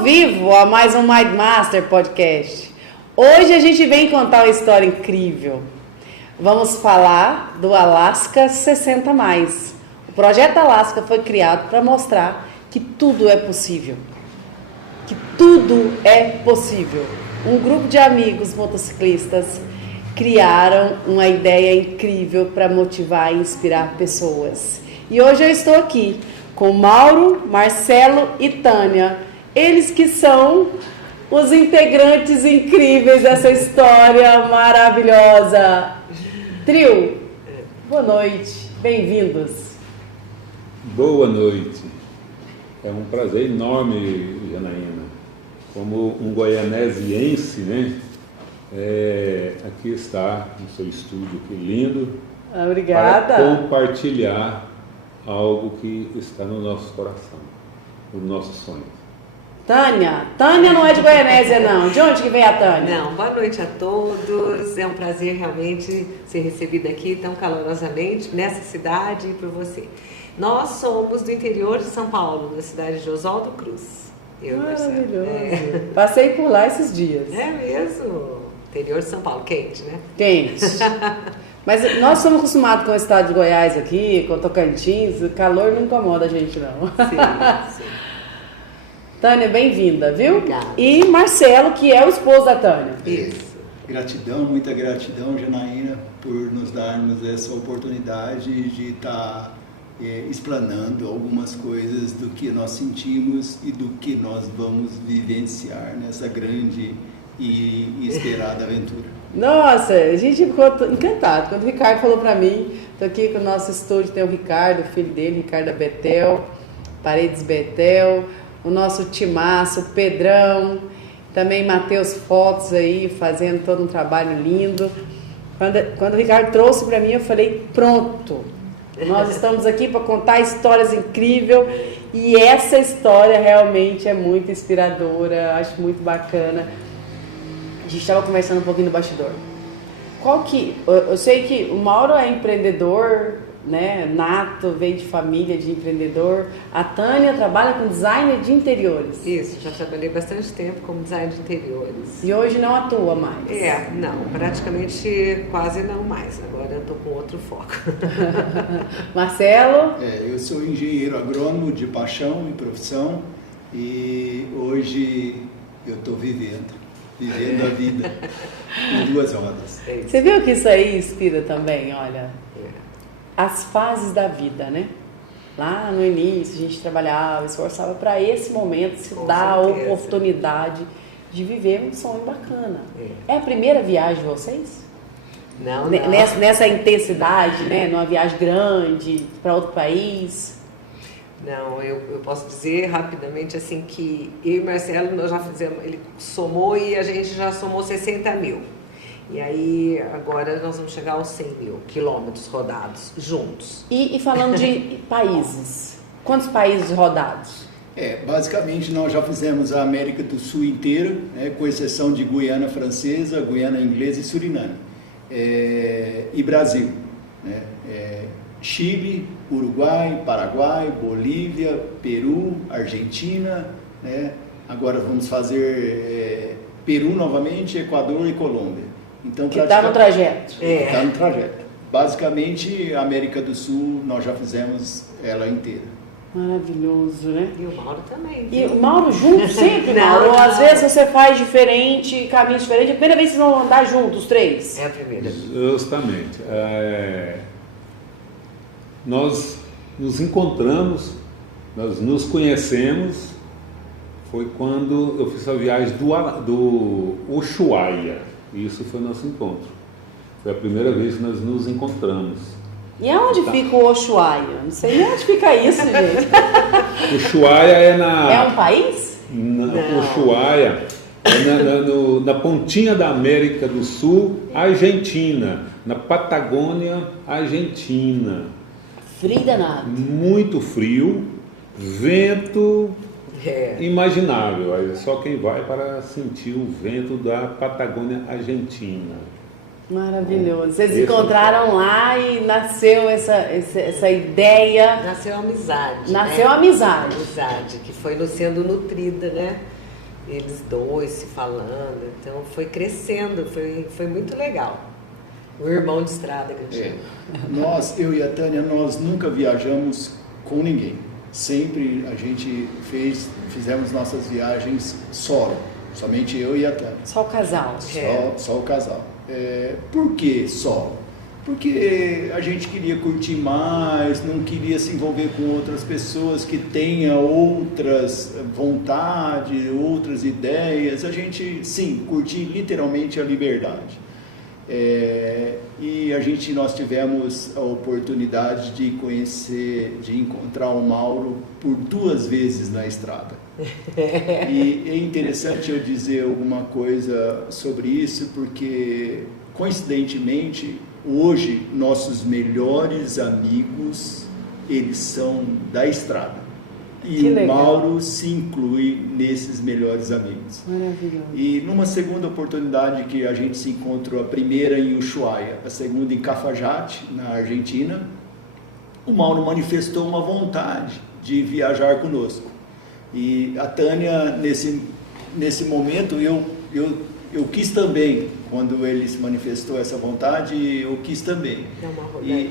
vivo a mais um Mind Master Podcast. Hoje a gente vem contar uma história incrível. Vamos falar do Alaska 60 Mais. O projeto Alaska foi criado para mostrar que tudo é possível. Que tudo é possível. Um grupo de amigos motociclistas criaram uma ideia incrível para motivar e inspirar pessoas. E hoje eu estou aqui com Mauro, Marcelo e Tânia. Eles que são os integrantes incríveis dessa história maravilhosa. Trio, boa noite, bem-vindos. Boa noite. É um prazer enorme, Janaína. Como um goianesiense, né? Aqui está no seu estúdio, que lindo. Obrigada. Para compartilhar algo que está no nosso coração, no nosso sonho. Tânia não é de Goianésia, não. De onde que vem a Tânia? Não, boa noite a todos. É um prazer realmente ser recebida aqui tão calorosamente nessa cidade e por você. Nós somos do interior de São Paulo, da cidade de Oswaldo Cruz. Maravilhoso. Passei por lá esses dias. É mesmo? Interior de São Paulo, quente, né? Quente. Mas nós somos acostumados com o estado de Goiás aqui, com Tocantins, o calor não incomoda a gente, não. Sim. Tânia, bem-vinda, viu? Obrigada. E Marcelo, que é o esposo da Tânia. Isso. Gratidão, muita gratidão, Janaína, por nos darmos essa oportunidade de estar explanando algumas coisas do que nós sentimos e do que nós vamos vivenciar nessa grande e esperada aventura. Nossa, a gente ficou encantado. Quando o Ricardo falou pra mim, tô aqui com o nosso estúdio, tem o Ricardo, o filho dele, Ricardo Betel, Paredes Betel, o nosso timaço, o Pedrão, também Matheus Fotos aí, fazendo todo um trabalho lindo. Quando o Ricardo trouxe pra mim, eu falei, pronto, nós estamos aqui para contar histórias incríveis e essa história realmente é muito inspiradora, acho muito bacana. A gente estava conversando um pouquinho no bastidor. Eu sei que o Mauro é empreendedor, né, nato, veio de família de empreendedor. A Tânia trabalha com designer de interiores. Isso, já trabalhei bastante tempo como designer de interiores. E hoje não atua mais. Não, praticamente quase não mais. Agora eu tô com outro foco. Marcelo? Eu sou engenheiro agrônomo de paixão e profissão e hoje eu estou vivendo a vida em duas rodas. Você viu que isso aí inspira também, olha, as fases da vida, né? Lá no início a gente trabalhava, esforçava para esse momento se dar a oportunidade de viver um sonho bacana. É a primeira viagem de vocês? Não. Nessa intensidade, né? Numa viagem grande para outro país? Não, eu posso dizer rapidamente assim que eu e Marcelo, nós já fizemos, ele somou e a gente já somou 60 mil. E aí agora nós vamos chegar aos 100 mil quilômetros rodados juntos. E falando de países, quantos países rodados? Basicamente nós já fizemos a América do Sul inteira, né, com exceção de Guiana Francesa, Guiana Inglesa e Suriname. E Brasil, né? Chile, Uruguai, Paraguai, Bolívia, Peru, Argentina, né? Agora vamos fazer Peru novamente, Equador e Colômbia. Então, que está no trajeto. Está no trajeto. Basicamente, a América do Sul nós já fizemos ela inteira. Maravilhoso, né? E o Mauro também. E o Mauro junto sempre, Mauro? Ou às vezes você faz diferente, caminhos diferentes. É a primeira vez que vocês vão andar juntos, os três? É a primeira. Justamente. Nós nos encontramos, nós nos conhecemos, foi quando eu fiz a viagem do Ushuaia. Isso foi o nosso encontro. Foi a primeira vez que nós nos encontramos. E aonde fica o Ushuaia? Não sei nem onde fica isso, gente. Ushuaia é na... É um país? Não. Ushuaia é na pontinha da América do Sul, Argentina. Na Patagônia, Argentina. Frio danado. Muito frio, vento imaginável. Aí só quem vai para sentir o vento da Patagônia Argentina. Maravilhoso. Vocês encontraram lá e nasceu essa ideia. Nasceu a amizade. Nasceu a amizade. Amizade, que foi sendo nutrida, né? eles dois se falando, então foi crescendo, foi muito legal. O irmão de estrada que a gente chama. Eu e a Tânia, nós nunca viajamos com ninguém. Sempre a gente fizemos nossas viagens solo, somente eu e a Tânia. Só o casal. Só o casal. Por que solo? Porque a gente queria curtir mais, não queria se envolver com outras pessoas que tenham outras vontades, outras ideias. A gente, sim, curtir literalmente a liberdade. E nós tivemos a oportunidade de encontrar o Mauro por 2 vezes na estrada. E é interessante eu dizer alguma coisa sobre isso, porque, coincidentemente, hoje nossos melhores amigos, eles são da estrada. E o Mauro se inclui nesses melhores amigos. Maravilhoso. E numa segunda oportunidade que a gente se encontrou, a primeira em Ushuaia, a segunda em Cafajate, na Argentina, o Mauro manifestou uma vontade de viajar conosco. E a Tânia, nesse momento, eu quis também, quando ele se manifestou essa vontade, eu quis também. É uma rodadinha.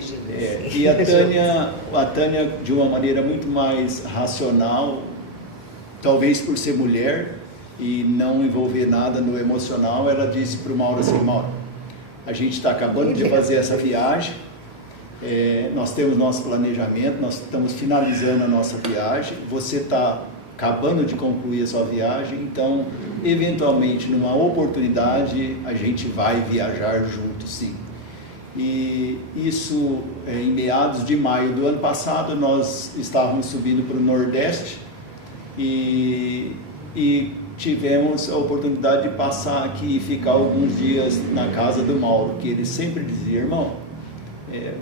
E a Tânia, de uma maneira muito mais racional, talvez por ser mulher e não envolver nada no emocional, ela disse para o Mauro assim: Mauro, a gente está acabando de fazer essa viagem, nós temos nosso planejamento, nós estamos finalizando a nossa viagem, você está acabando de concluir a sua viagem, então, eventualmente, numa oportunidade, a gente vai viajar junto, sim. E isso, em meados de maio do ano passado, nós estávamos subindo para o Nordeste e tivemos a oportunidade de passar aqui e ficar alguns dias na casa do Mauro, que ele sempre dizia: irmão,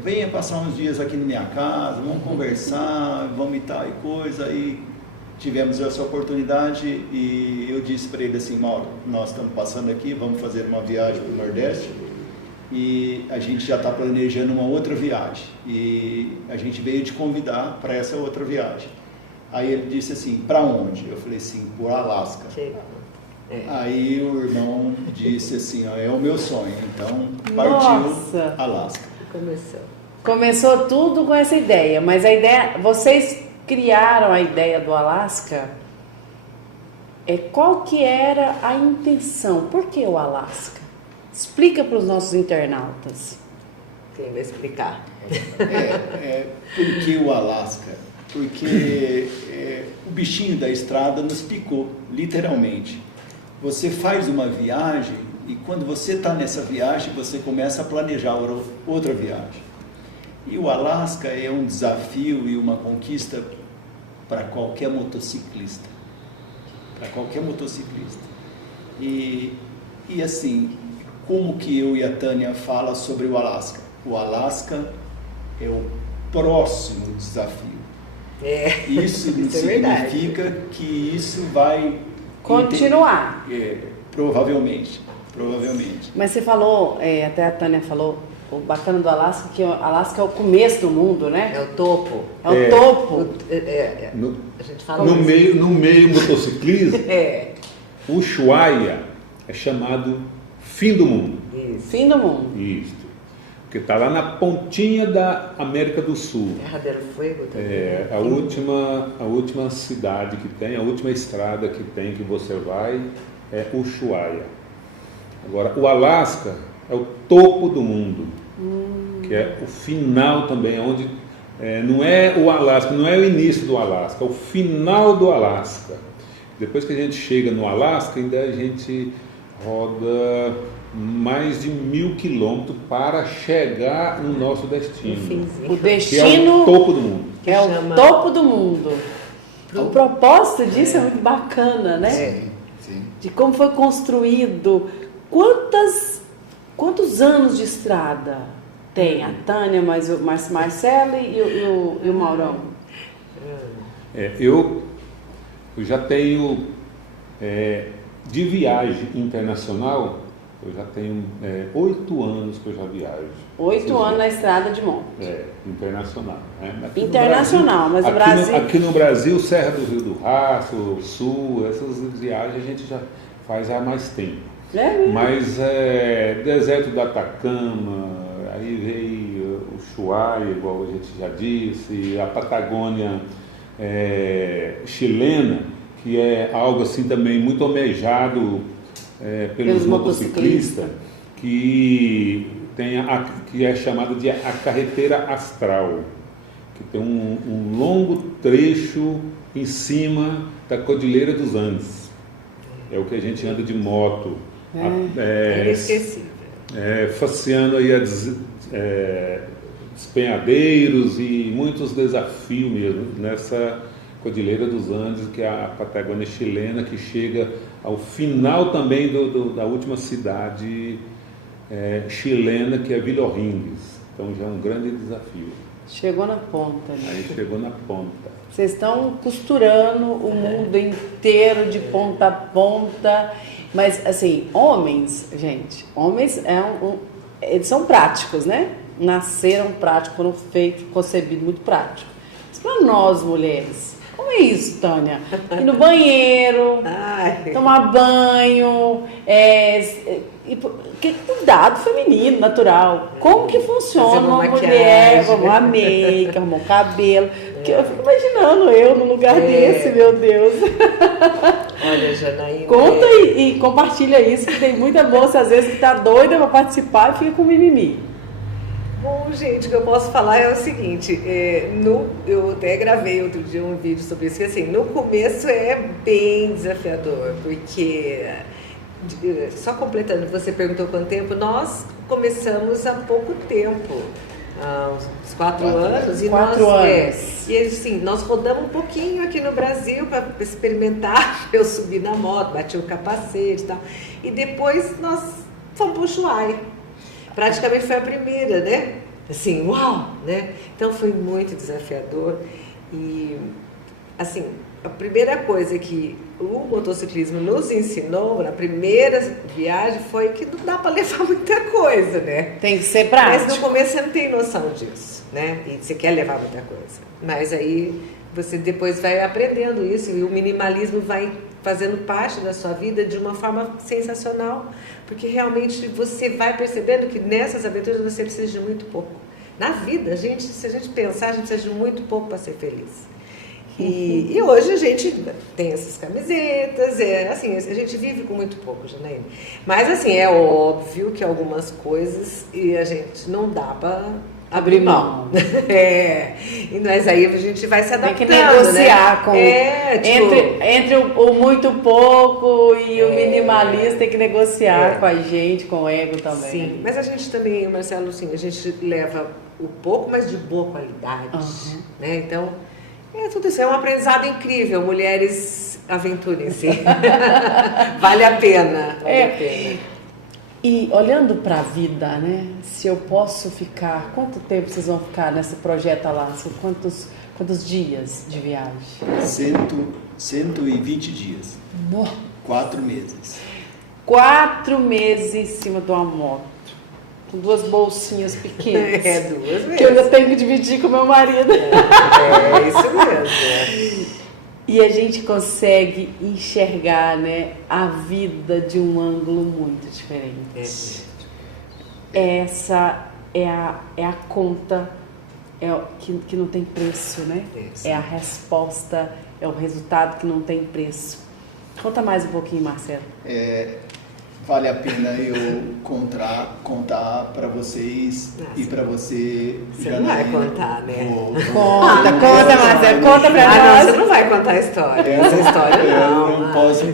venha passar uns dias aqui na minha casa, vamos conversar, vamos e tal e coisa. E tivemos essa oportunidade e eu disse para ele assim: Mauro, nós estamos passando aqui, vamos fazer uma viagem para o Nordeste e a gente já está planejando uma outra viagem e a gente veio te convidar para essa outra viagem. Aí ele disse assim: para onde? Eu falei assim: por Alasca. Aí o irmão disse assim: é o meu sonho. Então partiu Alasca. Começou tudo com essa ideia, mas a ideia, vocês criaram a ideia do Alasca. Qual que era a intenção? Por que o Alasca? Explica para os nossos internautas. Quem vai explicar? Por que o Alasca? Porque o bichinho da estrada nos picou, literalmente. Você faz uma viagem e quando você está nessa viagem, você começa a planejar outra viagem. E o Alasca é um desafio e uma conquista para qualquer motociclista. Para qualquer motociclista. E assim, como que eu e a Tânia fala sobre o Alasca? O Alasca é o próximo desafio. Isso não significa que isso vai continuar. Provavelmente. Mas você falou, até a Tânia falou, o bacana do Alasca, que o Alasca é o começo do mundo, né? É o topo. É o topo. A gente fala no meio motociclismo, o Ushuaia é chamado fim do mundo. Isso. Fim do mundo. Isso. Porque está lá na pontinha da América do Sul. Terra del Fuego também. A última cidade que tem, a última estrada que tem, que você vai, é Ushuaia. Agora, o Alasca é o topo do mundo, que é o final também, onde não é o Alasca, não é o início do Alasca, é o final do Alasca. Depois que a gente chega no Alasca, ainda a gente roda mais de 1.000 quilômetros para chegar no nosso destino. O destino que é o topo do mundo. É o topo do mundo. O propósito disso é muito bacana, né? Sim. De como foi construído. Quantos anos de estrada tem a Tânia, mais o Marcelo e o Maurão? Eu já tenho de viagem internacional Eu já tenho 8 anos que eu já viajo. 8 anos na estrada de moto. Internacional. Aqui internacional, Brasil, mas o Brasil... Aqui no Brasil, Serra do Rio do Rastro, Sul, essas viagens a gente já faz há mais tempo. Mas deserto do Atacama, aí veio o Ushuaia, igual a gente já disse, a Patagônia chilena, que é algo assim também muito almejado pelos motociclistas, que é chamado de a carreteira astral, que tem um longo trecho em cima da Cordilheira dos Andes. É o que a gente anda de moto, faceando aí despenhadeiros e muitos desafios mesmo nessa Cordilheira dos Andes, que é a Patagônia chilena, que chega ao final também da última cidade chilena, que é Villorringues. Então já é um grande desafio. Chegou na ponta. Né? Aí chegou na ponta. Vocês estão costurando o mundo inteiro de ponta a ponta. Mas, assim, homens, gente, eles são práticos, né? Nasceram práticos, foram feitos, concebidos muito práticos. Mas para nós, mulheres, como é isso, Tânia? Ir no banheiro, tomar banho, cuidado feminino, natural. Como que funciona uma mulher, arrumar make, arrumar o cabelo? Que eu fico imaginando eu no lugar desse, meu Deus. Olha, Janaína... Conta e compartilha isso, que tem muita moça, às vezes, que tá doida para participar e fica com mimimi. Bom, gente, o que eu posso falar é o seguinte, eu até gravei outro dia um vídeo sobre isso, que assim, no começo é bem desafiador, porque, só completando, você perguntou quanto tempo, nós começamos há pouco tempo, há uns 4 anos. E 4 anos. E assim, nós rodamos um pouquinho aqui no Brasil para experimentar, eu subi na moto, bati o capacete e tal, e depois nós fomos para o Ushuaia. Praticamente foi a primeira, né? Assim, uau, né? Então foi muito desafiador e, assim, a primeira coisa que o motociclismo nos ensinou na primeira viagem foi que não dá para levar muita coisa, né? Tem que ser prático. Mas no começo você não tem noção disso, né? E você quer levar muita coisa. Mas aí você depois vai aprendendo isso e o minimalismo vai fazendo parte da sua vida de uma forma sensacional, porque realmente você vai percebendo que nessas aventuras você precisa de muito pouco. Na vida, se a gente pensar, a gente precisa de muito pouco para ser feliz. E hoje a gente tem essas camisetas, assim, a gente vive com muito pouco, Janaína. Mas assim, é óbvio que algumas coisas a gente não dá para abrir mão. Mas aí a gente vai se adaptando. Tem que negociar, né? Entre o muito pouco e o minimalista, tem que negociar com a gente, com o ego também. Sim, mas a gente também, Marcelo, assim, a gente leva o pouco, mas de boa qualidade. Né? Então, tudo isso é um aprendizado incrível. Mulheres, aventurem-se. Vale a pena. Vale a pena. E olhando para a vida, né? Se eu posso ficar, quanto tempo vocês vão ficar nesse projeto lá? Quantos dias de viagem? 120 dias. No. 4 meses. 4 meses em cima de uma moto. Com 2 bolsinhas pequenas. 2 meses. Que eu ainda tenho que dividir com meu marido. Isso mesmo. E a gente consegue enxergar, né, a vida de um ângulo muito diferente. Essa é a conta que não tem preço, né? É a resposta, é o resultado que não tem preço. Conta mais um pouquinho, Marcelo. Vale a pena eu contar para vocês e para você. Você não vai contar, né? Conta, Marcelo, conta pra nós. Não, você não vai contar a história. Essa história não. Eu não posso.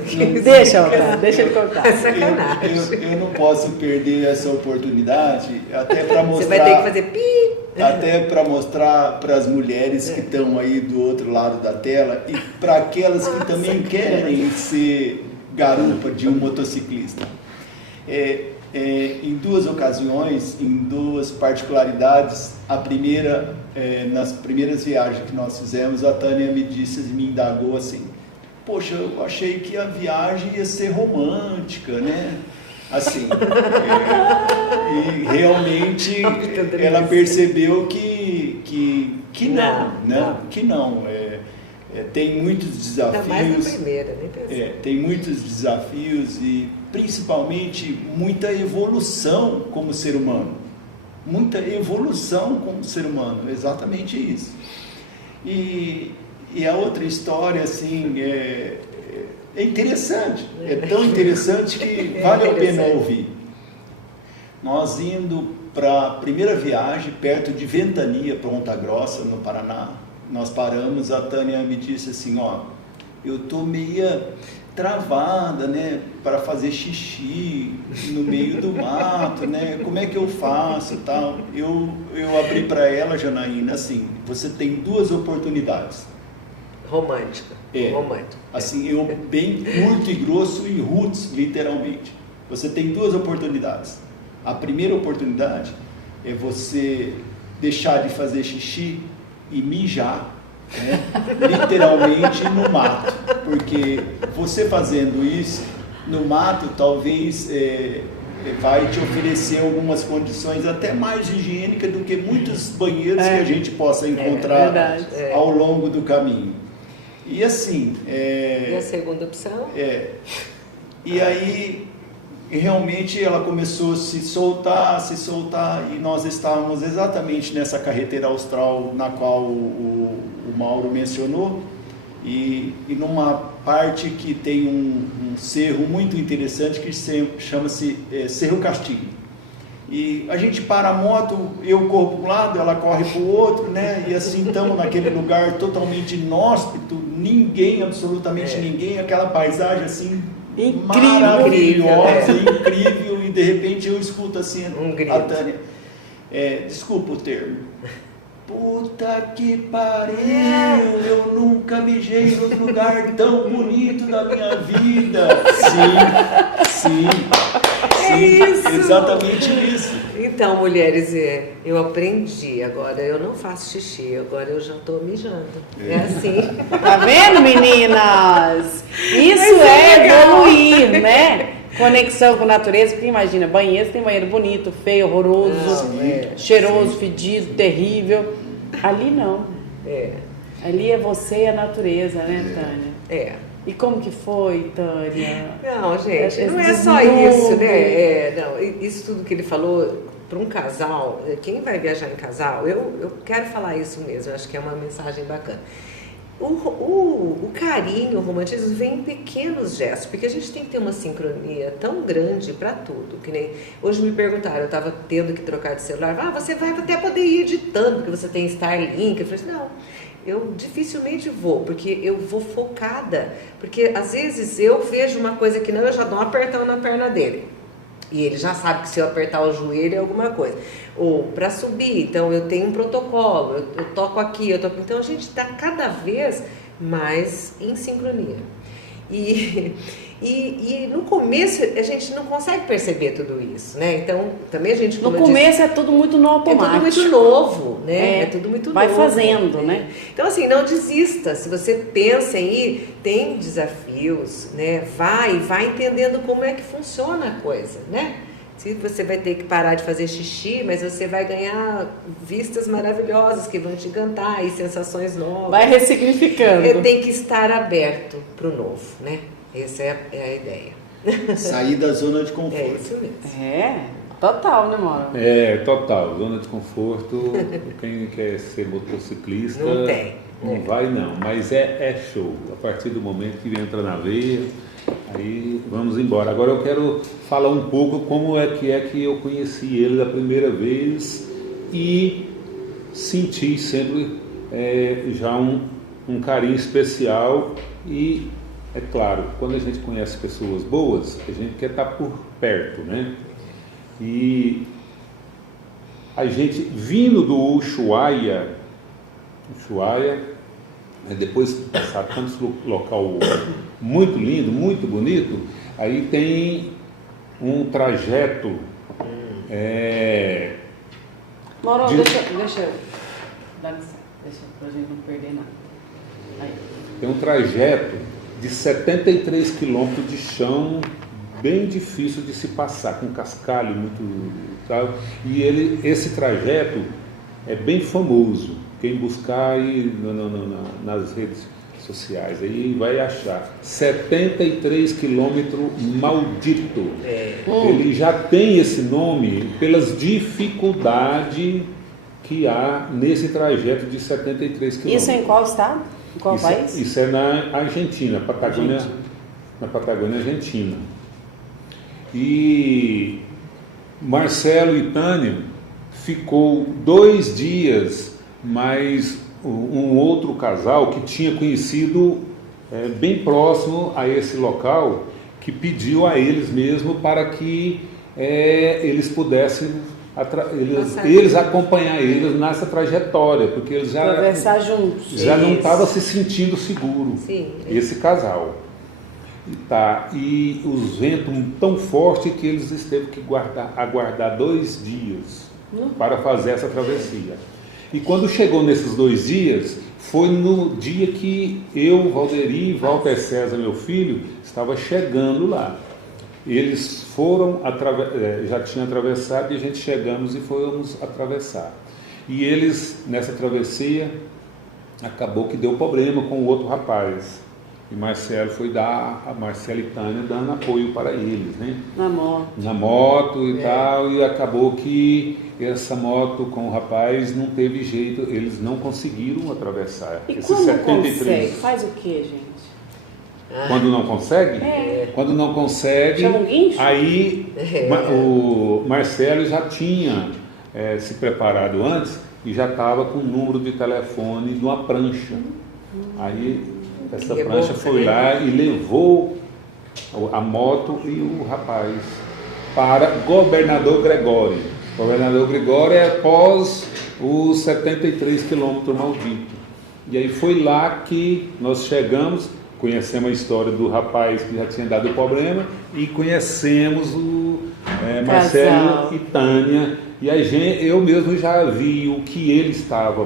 Deixa ele contar. É sacanagem. Eu não posso perder essa oportunidade, até para mostrar. Você vai ter que fazer pi. Até para mostrar para as mulheres que estão aí do outro lado da tela e para aquelas que também querem ser garupa de um motociclista. Em 2 ocasiões, em 2 particularidades, a primeira, nas primeiras viagens que nós fizemos, a Tânia me indagou assim: poxa, eu achei que a viagem ia ser romântica, né? Assim, e realmente ela percebeu que não. Tem muitos desafios. Ainda mais na primeira, nem pensei. Tem muitos desafios e principalmente muita evolução como ser humano. Muita evolução como ser humano, exatamente isso. E a outra história, assim, é interessante, é tão interessante que vale a pena ouvir. Nós indo para a primeira viagem, perto de Ventania, Ponta Grossa, no Paraná, nós paramos, a Tânia me disse assim, eu tô meia travada, né, para fazer xixi no meio do mato, né, como é que eu faço, tal. Eu abri para ela, Janaína, assim, você tem duas oportunidades. Romântica. Romântica. Assim, eu bem curto e grosso e roots, literalmente. Você tem duas oportunidades. A primeira oportunidade é você deixar de fazer xixi e mijar, né, literalmente no mato. Porque você fazendo isso no mato, talvez vai te oferecer algumas condições até mais higiênicas do que muitos banheiros que a gente possa encontrar ao longo do caminho. E assim... E a segunda opção? E aí, realmente, ela começou a se soltar, e nós estávamos exatamente nessa carreteira austral na qual o Mauro mencionou, e numa parte que tem um cerro muito interessante que chama-se Cerro Castilho. E a gente para a moto, eu corro para um lado, ela corre para o outro, né? E assim estamos naquele lugar totalmente inóspito, ninguém, absolutamente ninguém, aquela paisagem assim maravilhosa, incrível, e de repente eu escuto assim a Tânia, desculpa o termo, puta que pariu, eu nunca mijei num lugar tão bonito da minha vida. Sim, isso. Exatamente isso. Então, mulheres, eu aprendi, agora eu não faço xixi, agora eu já estou mijando. É assim. Tá vendo, meninas? Isso é evoluir, né? Conexão com a natureza, porque imagina, banheiro, tem banheiro bonito, feio, horroroso, cheiroso, fedido, terrível. Ali não. Ali é você e a natureza, né, Tânia? E como que foi, Tânia? Não, gente, não é só isso, né? Não, isso tudo que ele falou, para um casal, quem vai viajar em casal, eu quero falar isso mesmo, acho que é uma mensagem bacana. O carinho, o romantismo vem em pequenos gestos, porque a gente tem que ter uma sincronia tão grande para tudo, que nem hoje me perguntaram, eu estava tendo que trocar de celular, você vai até poder ir editando, porque você tem Starlink. Eu falei assim, não, eu dificilmente vou, porque eu vou focada, porque às vezes eu vejo uma coisa que não, eu já dou um apertão na perna dele. E ele já sabe que se eu apertar o joelho é alguma coisa. Ou para subir, então eu tenho um protocolo, eu toco aqui, então a gente está cada vez mais em sincronia. E no começo a gente não consegue perceber tudo isso, né? Então também a gente... No começo é tudo muito no automático. É tudo muito novo, né? É tudo muito vai novo. Vai fazendo, né? Então assim, não desista. Se você pensa em ir, tem desafios, né? Vai entendendo como é que funciona a coisa, né? Se você vai ter que parar de fazer xixi, mas você vai ganhar vistas maravilhosas que vão te encantar e sensações novas. Vai ressignificando. Tem que estar aberto para o novo, né? Essa é a ideia. Sair da zona de conforto. É isso mesmo. Total, né, Mauro? Total. Zona de conforto, quem quer ser motociclista... Não tem. Não vai não, mas é show. A partir do momento que entra na veia, aí vamos embora. Agora eu quero falar um pouco como é que eu conheci ele da primeira vez e senti sempre já um carinho especial. E é claro, quando a gente conhece pessoas boas, a gente quer estar por perto, né? E a gente vindo do Ushuaia, depois de passar tantos local muito lindo, muito bonito, aí tem um trajeto. Mauro, deixa eu. Dá licença, deixa pra gente não perder nada. Aí. Tem um trajeto de 73 quilômetros de chão bem difícil de se passar, com cascalho muito, tal. E esse trajeto é bem famoso. Quem buscar aí nas redes sociais aí vai achar. 73 quilômetros maldito. Ele já tem esse nome pelas dificuldades que há nesse trajeto de 73 quilômetros. Isso é em qual estado? Em qual país? Isso é na Argentina, na Patagônia Argentina. E Marcelo e Tânia ficou 2 dias, mais um outro casal que tinha conhecido bem próximo a esse local, que pediu a eles mesmo para que eles pudessem eles acompanhar eles nessa trajetória, porque eles já conversar juntos. Já não estavam se sentindo seguro. Sim. Esse casal. E os ventos tão fortes que eles tiveram que aguardar 2 dias para fazer essa travessia. E quando chegou nesses 2 dias, foi no dia que eu, Valderi, Walter César, meu filho, estava chegando lá. Eles foram, já tinham atravessado e a gente chegamos e fomos atravessar. E eles, nessa travessia, acabou que deu problema com o outro rapaz. E Marcelo foi a Marcelo e Tânia dando apoio para eles, né? Na moto e tal, e acabou que essa moto com o rapaz não teve jeito, eles não conseguiram atravessar. E quando 73. Consegue? Faz o que, gente? Quando não consegue? Quando não consegue, chama um guincho? Aí o Marcelo já tinha se preparado antes e já estava com o número de telefone de uma prancha. Aí essa prancha foi lá e levou a moto e o rapaz para Governador Gregório. Governador Gregório é após os 73 quilômetros malditos. E aí foi lá que nós chegamos. Conhecemos a história do rapaz que já tinha dado problema e conhecemos o Marcelo e Tânia. E eu mesmo já vi o que ele estava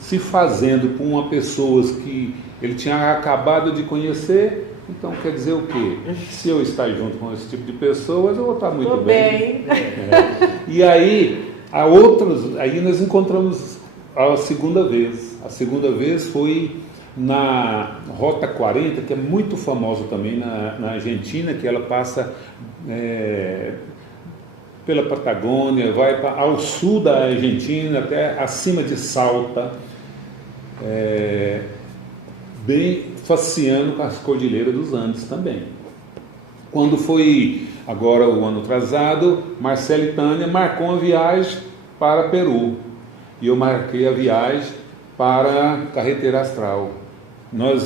se fazendo com uma pessoa que ele tinha acabado de conhecer. Então quer dizer o quê? Se eu estar junto com esse tipo de pessoas, eu vou estar muito bem. E aí, aí nós encontramos a segunda vez. A segunda vez foi na Rota 40, que é muito famosa também na Argentina, que ela passa pela Patagônia, vai ao sul da Argentina, até acima de Salta, bem faceando com as cordilheiras dos Andes também. Quando foi agora o ano atrasado, Marcelo e Tânia marcou uma viagem para Peru, e eu marquei a viagem para Carreteira Astral. Nós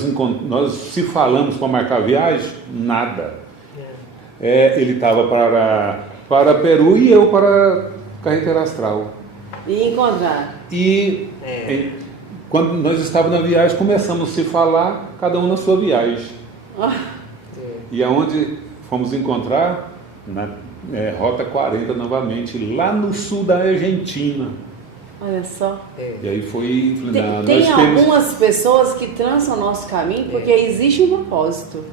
se falamos para marcar a viagem, nada. Ele estava para Peru e eu para Carreteira Astral. E encontrar. Quando nós estávamos na viagem, começamos a se falar, cada um na sua viagem. E aonde fomos encontrar? Na Rota 40 novamente, lá no sul da Argentina. Olha só. E aí foi... Tem algumas pessoas que trançam o nosso caminho porque existe um propósito.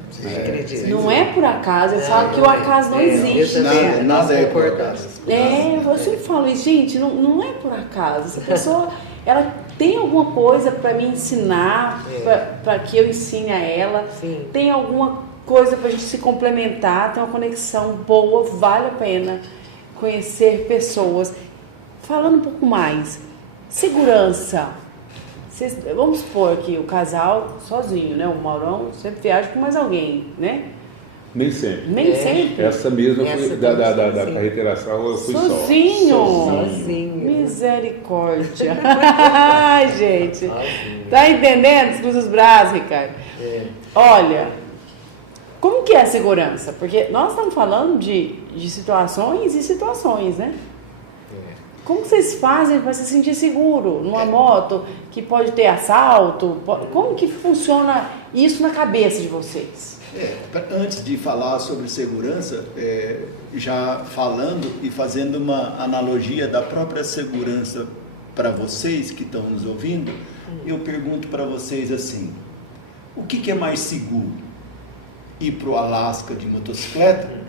Não é por acaso. Eu falo que o acaso não existe. Nada é por acaso. Eu sempre falo isso, gente, não é por acaso. Essa pessoa, ela tem alguma coisa para me ensinar, para que eu ensine a ela. Sim. Tem alguma coisa para a gente se complementar, tem uma conexão boa, vale a pena conhecer pessoas. Falando um pouco mais, segurança. Vamos supor que o casal sozinho, né? O Maurão sempre viaja com mais alguém, né? Nem sempre. Nem sempre. Essa mesma foi da Carreteira Astral, eu fui sozinho. Misericórdia. Ai, gente. Tá entendendo? Cruza os braços, Ricardo. Olha, como que é a segurança? Porque nós estamos falando de situações e situações, né? Como vocês fazem para se sentir seguro numa moto que pode ter assalto? Como que funciona isso na cabeça de vocês? Antes de falar sobre segurança, já falando e fazendo uma analogia da própria segurança para vocês que estão nos ouvindo, eu pergunto para vocês assim, o que é mais seguro? Ir para o Alasca de motocicleta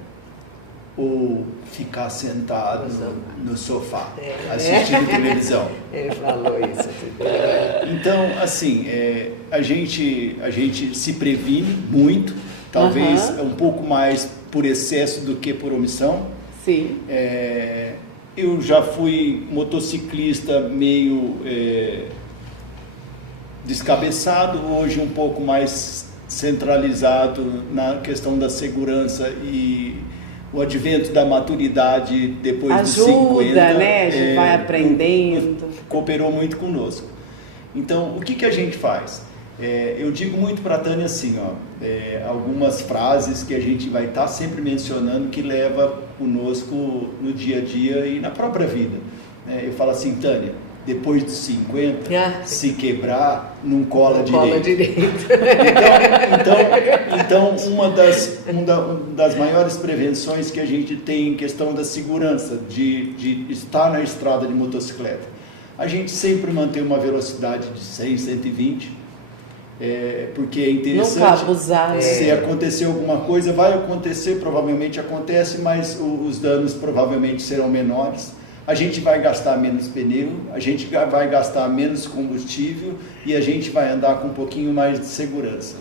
ou ficar sentado no sofá assistindo televisão? Ele falou isso. Então, assim, a gente se previne muito, talvez um pouco mais por excesso do que por omissão. Sim. Eu já fui motociclista meio descabeçado, hoje um pouco mais centralizado na questão da segurança e o advento da maturidade depois dos 50. Ajuda, né? A gente vai aprendendo. Cooperou muito conosco. Então, o que a gente faz? Eu digo muito para a Tânia assim, algumas frases que a gente vai estar sempre mencionando que leva conosco no dia a dia e na própria vida. Eu falo assim, Tânia, depois dos 50, se quebrar, não cola direito. Então, uma das maiores prevenções que a gente tem em questão da segurança, de estar na estrada de motocicleta, a gente sempre mantém uma velocidade de 100, 120, porque é interessante. Nunca abusar. Se acontecer alguma coisa, vai acontecer, provavelmente acontece, mas os danos provavelmente serão menores. A gente vai gastar menos pneu, a gente vai gastar menos combustível e a gente vai andar com um pouquinho mais de segurança.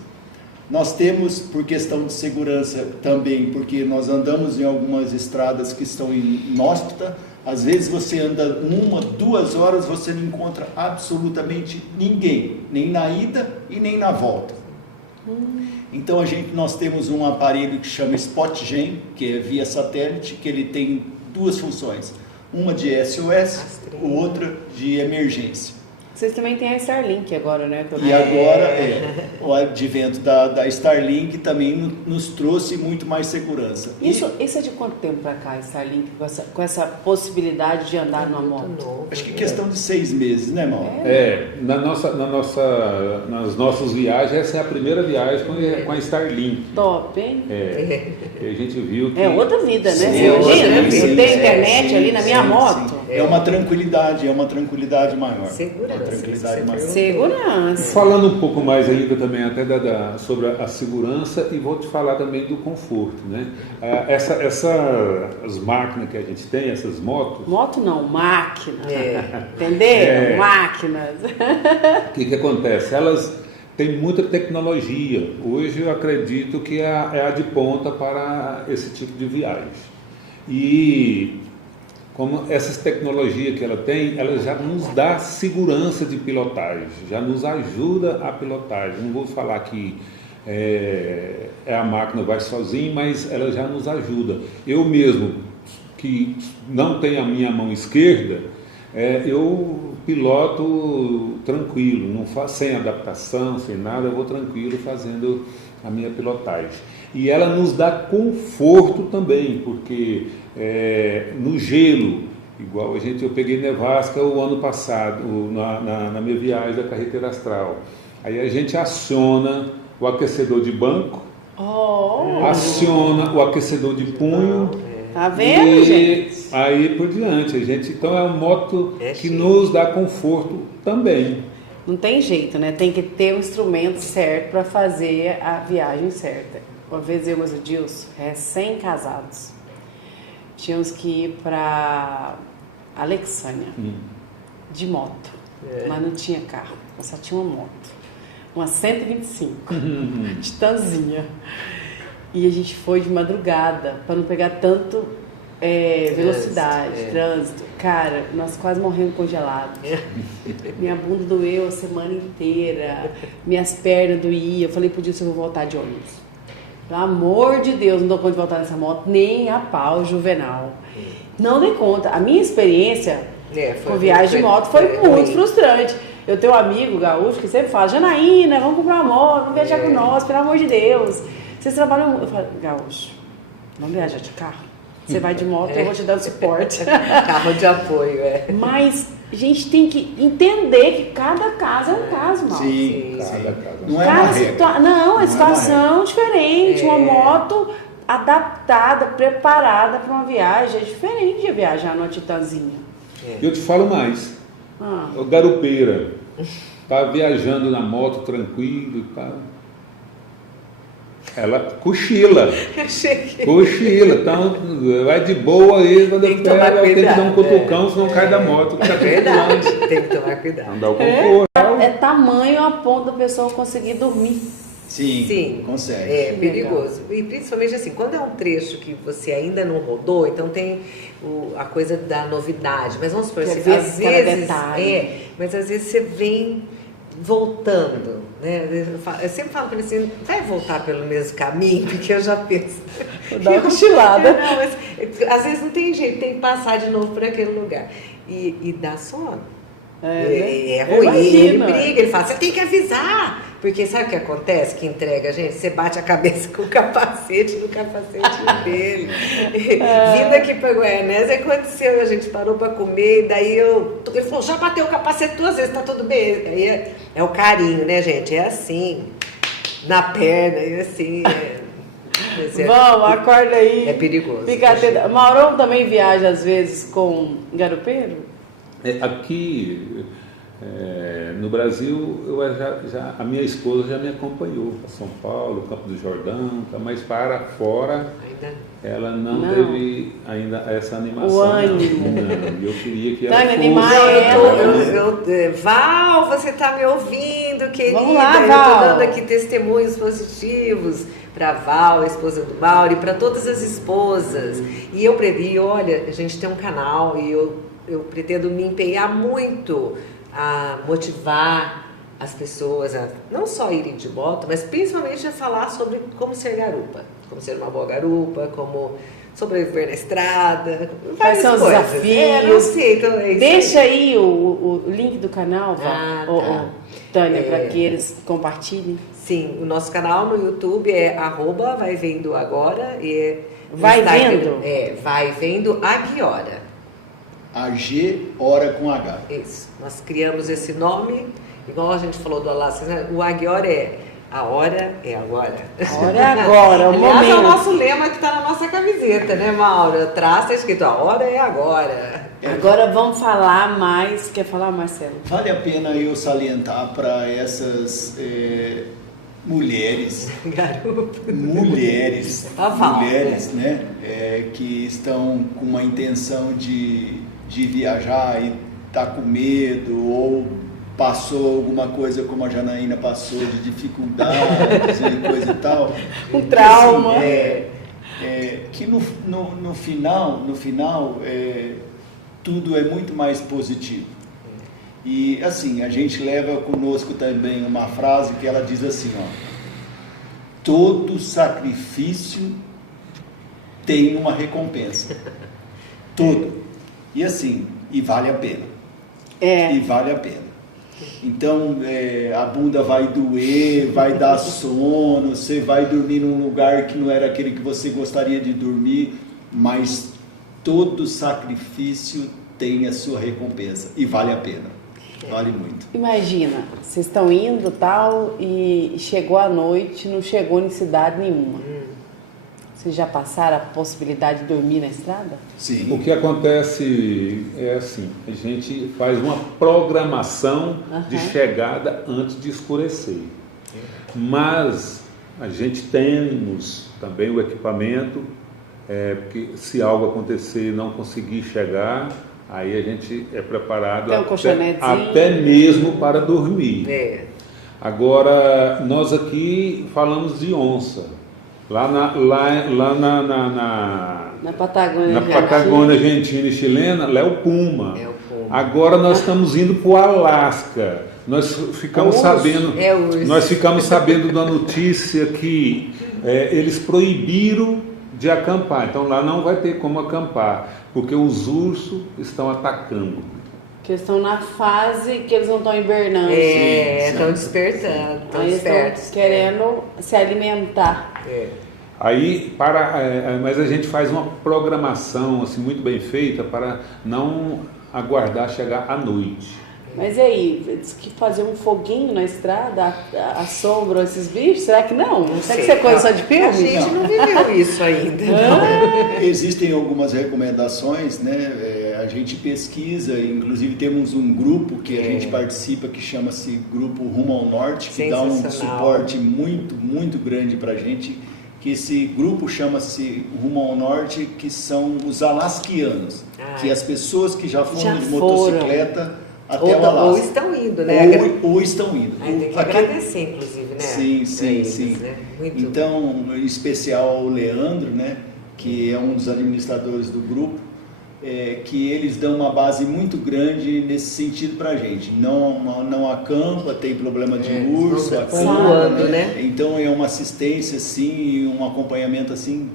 Nós temos, por questão de segurança também, porque nós andamos em algumas estradas que estão inóspitas, às vezes você anda 1, 2 horas, você não encontra absolutamente ninguém, nem na ida e nem na volta. Então nós temos um aparelho que chama SpotGen, que é via satélite, que ele tem 2 funções. Uma de SOS, outra de emergência. Vocês também têm a Starlink agora, né? E agora, o advento da Starlink também nos trouxe muito mais segurança. Isso é de quanto tempo para cá, Starlink, com essa possibilidade de andar numa moto? Acho que questão de 6 meses, né, irmão? Nas nossas viagens, essa é a primeira viagem com a Starlink. Top, hein? A gente viu que... É outra vida, né? Sim, Você imagina? Eu tenho internet sim, ali na minha moto. É uma tranquilidade maior. Segurança. Falando um pouco mais ainda também até sobre a segurança e vou te falar também do conforto, né? As máquinas que a gente tem, essas motos... Moto não, máquina. Entenderam? Máquinas. O que acontece? Elas têm muita tecnologia. Hoje eu acredito que é a de ponta para esse tipo de viagem. E... como essas tecnologias que ela tem, ela já nos dá segurança de pilotagem, já nos ajuda a pilotagem. Não vou falar que a máquina vai sozinha, mas ela já nos ajuda. Eu mesmo, que não tenho a minha mão esquerda, eu piloto tranquilo, não faço sem adaptação, sem nada, eu vou tranquilo fazendo a minha pilotagem. E ela nos dá conforto também, porque no gelo, igual eu peguei nevasca o ano passado, na minha viagem da carretera astral. Aí a gente aciona o aquecedor de banco, aciona o aquecedor de punho. Tá vendo, gente? Aí por diante, então é uma moto que nos dá conforto também. Não tem jeito, né? Tem que ter o instrumento certo para fazer a viagem certa. Uma vez eu e o Edilson, recém-casados, tínhamos que ir para Alexânia de moto, mas não tinha carro, só tinha uma moto, uma 125, Titanzinha. E a gente foi de madrugada para não pegar tanto velocidade, trânsito. Cara, nós quase morremos congelados. Minha bunda doeu a semana inteira, minhas pernas doíam. Eu falei pro Edilson, eu vou voltar de ônibus. Pelo amor de Deus, não dou conta de voltar nessa moto, nem a pau, Juvenal. Não dei conta. A minha experiência com viagem de moto foi muito frustrante. Eu tenho um amigo gaúcho que sempre fala, Janaína, vamos comprar uma moto, vamos viajar com nós, pelo amor de Deus. Vocês trabalham... Eu falo, gaúcho, vamos viajar de carro? Você vai de moto, eu vou te dar suporte. Carro de apoio, Mas a gente tem que entender que cada caso é um caso, mal. Sim. Não é Cada uma regra. Não, é situação diferente. Uma moto adaptada, preparada para uma viagem. É diferente de viajar numa Titanzinha. Eu te falo mais. O garupeira tá viajando na moto tranquilo e tal. ela cochila. Eu cheguei. Cochila, então vai de boa aí, quando Tem eu que tomar pego, tem que dar um cuidado, cutucão, senão cai da moto. Que tá É verdade, cochilando. tem que tomar cuidado. Não dá o conforto. É tamanho a ponto da pessoa conseguir dormir. Sim, Sim, consegue. é Que perigoso. E principalmente assim, quando é um trecho que você ainda não rodou, então tem a coisa da novidade. Mas vamos supor, Quer assim, ver às cada vezes. detalhe. Mas às vezes você vem voltando, né? Eu sempre falo para ele assim, vai voltar pelo mesmo caminho, porque eu já penso. Vou dar uma cochilada. Não, mas, às vezes não tem jeito, tem que passar de novo por aquele lugar. E dá sono. É Eu ruim, ele imagino. briga, ele fala, você tem que avisar. Porque sabe o que acontece? Que entrega a gente, você bate a cabeça com o capacete no capacete dele. Vindo aqui para Goianésia, aconteceu, a gente parou para comer, e daí ele falou, já bateu o capacete 2 vezes, tá tudo bem. Aí é o carinho, né, gente? É assim, na perna, e assim. Vamos, acorda aí. É perigoso. Fica atento. Maurão também viaja às vezes com garupeiro? Aqui no Brasil, a minha esposa já me acompanhou para São Paulo, Campo do Jordão, mas para fora Ainda ela não teve ainda essa animação. O ânimo. Não. Eu queria que ela Tá, fosse. animar Val, você tá me ouvindo, querida? Vamos lá, Eu Val. tô dando aqui testemunhos positivos para Val, a esposa do Mauro, e para todas as esposas. E eu previ, olha, a gente tem um canal e eu pretendo me empenhar muito a motivar as pessoas a não só irem de moto, mas principalmente a falar sobre como ser garupa, como ser uma boa garupa, como sobreviver na estrada, Quais são os várias coisas. desafios? Não sei, então é isso. Deixa aí o link do canal, Val, tá. Tânia, para que eles compartilhem. Sim, o nosso canal no YouTube é @vai vendo agora e Vai Instagram vendo? vai vendo Aguiora. AG, hora com H. Isso. Nós criamos esse nome, igual a gente falou do Alasca, né? O Aguiora a hora é agora. A hora é agora, o Aliás, momento. é o nosso lema que está na nossa camiseta, né, Mauro? Atrás está escrito a hora é agora. Agora vamos falar mais. Quer falar, Marcelo? Vale a pena eu salientar para essas mulheres, Garoto. mulheres, Fala. né, que estão com uma intenção de viajar e tá com medo ou passou alguma coisa como a Janaína passou de dificuldades e coisa e tal. Um trauma. Assim, que no final tudo é muito mais positivo. E assim, a gente leva conosco também uma frase que ela diz assim, ó: todo sacrifício tem uma recompensa. Todo. E assim, e vale a pena. E vale a pena. Então, a bunda vai doer, vai dar sono, você vai dormir num lugar que não era aquele que você gostaria de dormir, mas todo sacrifício tem a sua recompensa e vale a pena. Vale muito. Imagina, vocês estão indo tal e chegou a noite, não chegou em cidade nenhuma. Vocês já passaram a possibilidade de dormir na estrada? Sim. O que acontece é assim, a gente faz uma programação de chegada antes de escurecer. Mas a gente temos também o equipamento, porque se algo acontecer e não conseguir chegar, aí a gente é preparado Tem um colchonetezinho. até mesmo para dormir. Agora, Nós aqui falamos de onça. Lá na Patagônia, Patagônia Argentina e Chilena, lá é o Puma. É o Puma. Agora nós estamos indo para o Alasca. Nós ficamos sabendo, nós ficamos sabendo da notícia que eles proibiram de acampar. Então lá não vai ter como acampar, porque os ursos estão atacando. Que estão na fase que eles não estão hibernando. estão despertando, estão Aí espertos. estão querendo se alimentar. Aí, mas a gente faz uma programação assim, muito bem feita para não aguardar chegar à noite. Mas e aí, diz que fazer um foguinho na estrada assombram esses bichos? Será que não? Será que isso é coisa só de filme? A gente não viveu isso ainda. Existem algumas recomendações, né? A gente pesquisa, inclusive temos um grupo que a gente participa que chama-se Grupo Rumo ao Norte, que dá um suporte muito, muito grande para a gente, que esse grupo chama-se Rumo ao Norte, que são os alasquianos, que as pessoas que já foram de motocicleta até o Alasca. Ou estão indo, né? Ou estão indo. Aí tem que agradecer, inclusive, né? Sim. Né? Muito. Então, em especial ao Leandro, né, que é um dos administradores do grupo, que eles dão uma base muito grande nesse sentido para a gente. Não acampa, tem problema de urso, acampa, né? Então é uma assistência assim, e um acompanhamento assim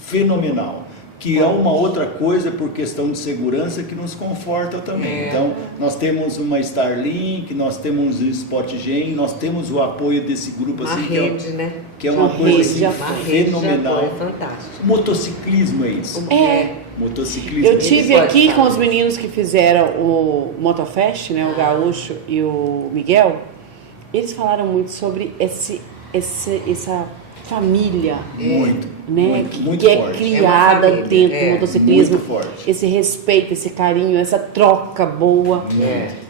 fenomenal. Que é uma outra coisa por questão de segurança que nos conforta também. Então, nós temos uma Starlink, nós temos o Spotgen, nós temos o apoio desse grupo assim, rede, né? Que é uma coisa assim, fenomenal. É fantástico. Motociclismo é isso. Motociclismo. Eu tive aqui com os meninos que fizeram o Motofest, né, o Gaúcho e o Miguel. Eles falaram muito sobre essa família, né, que é criada dentro do motociclismo, esse respeito, esse carinho, essa troca boa.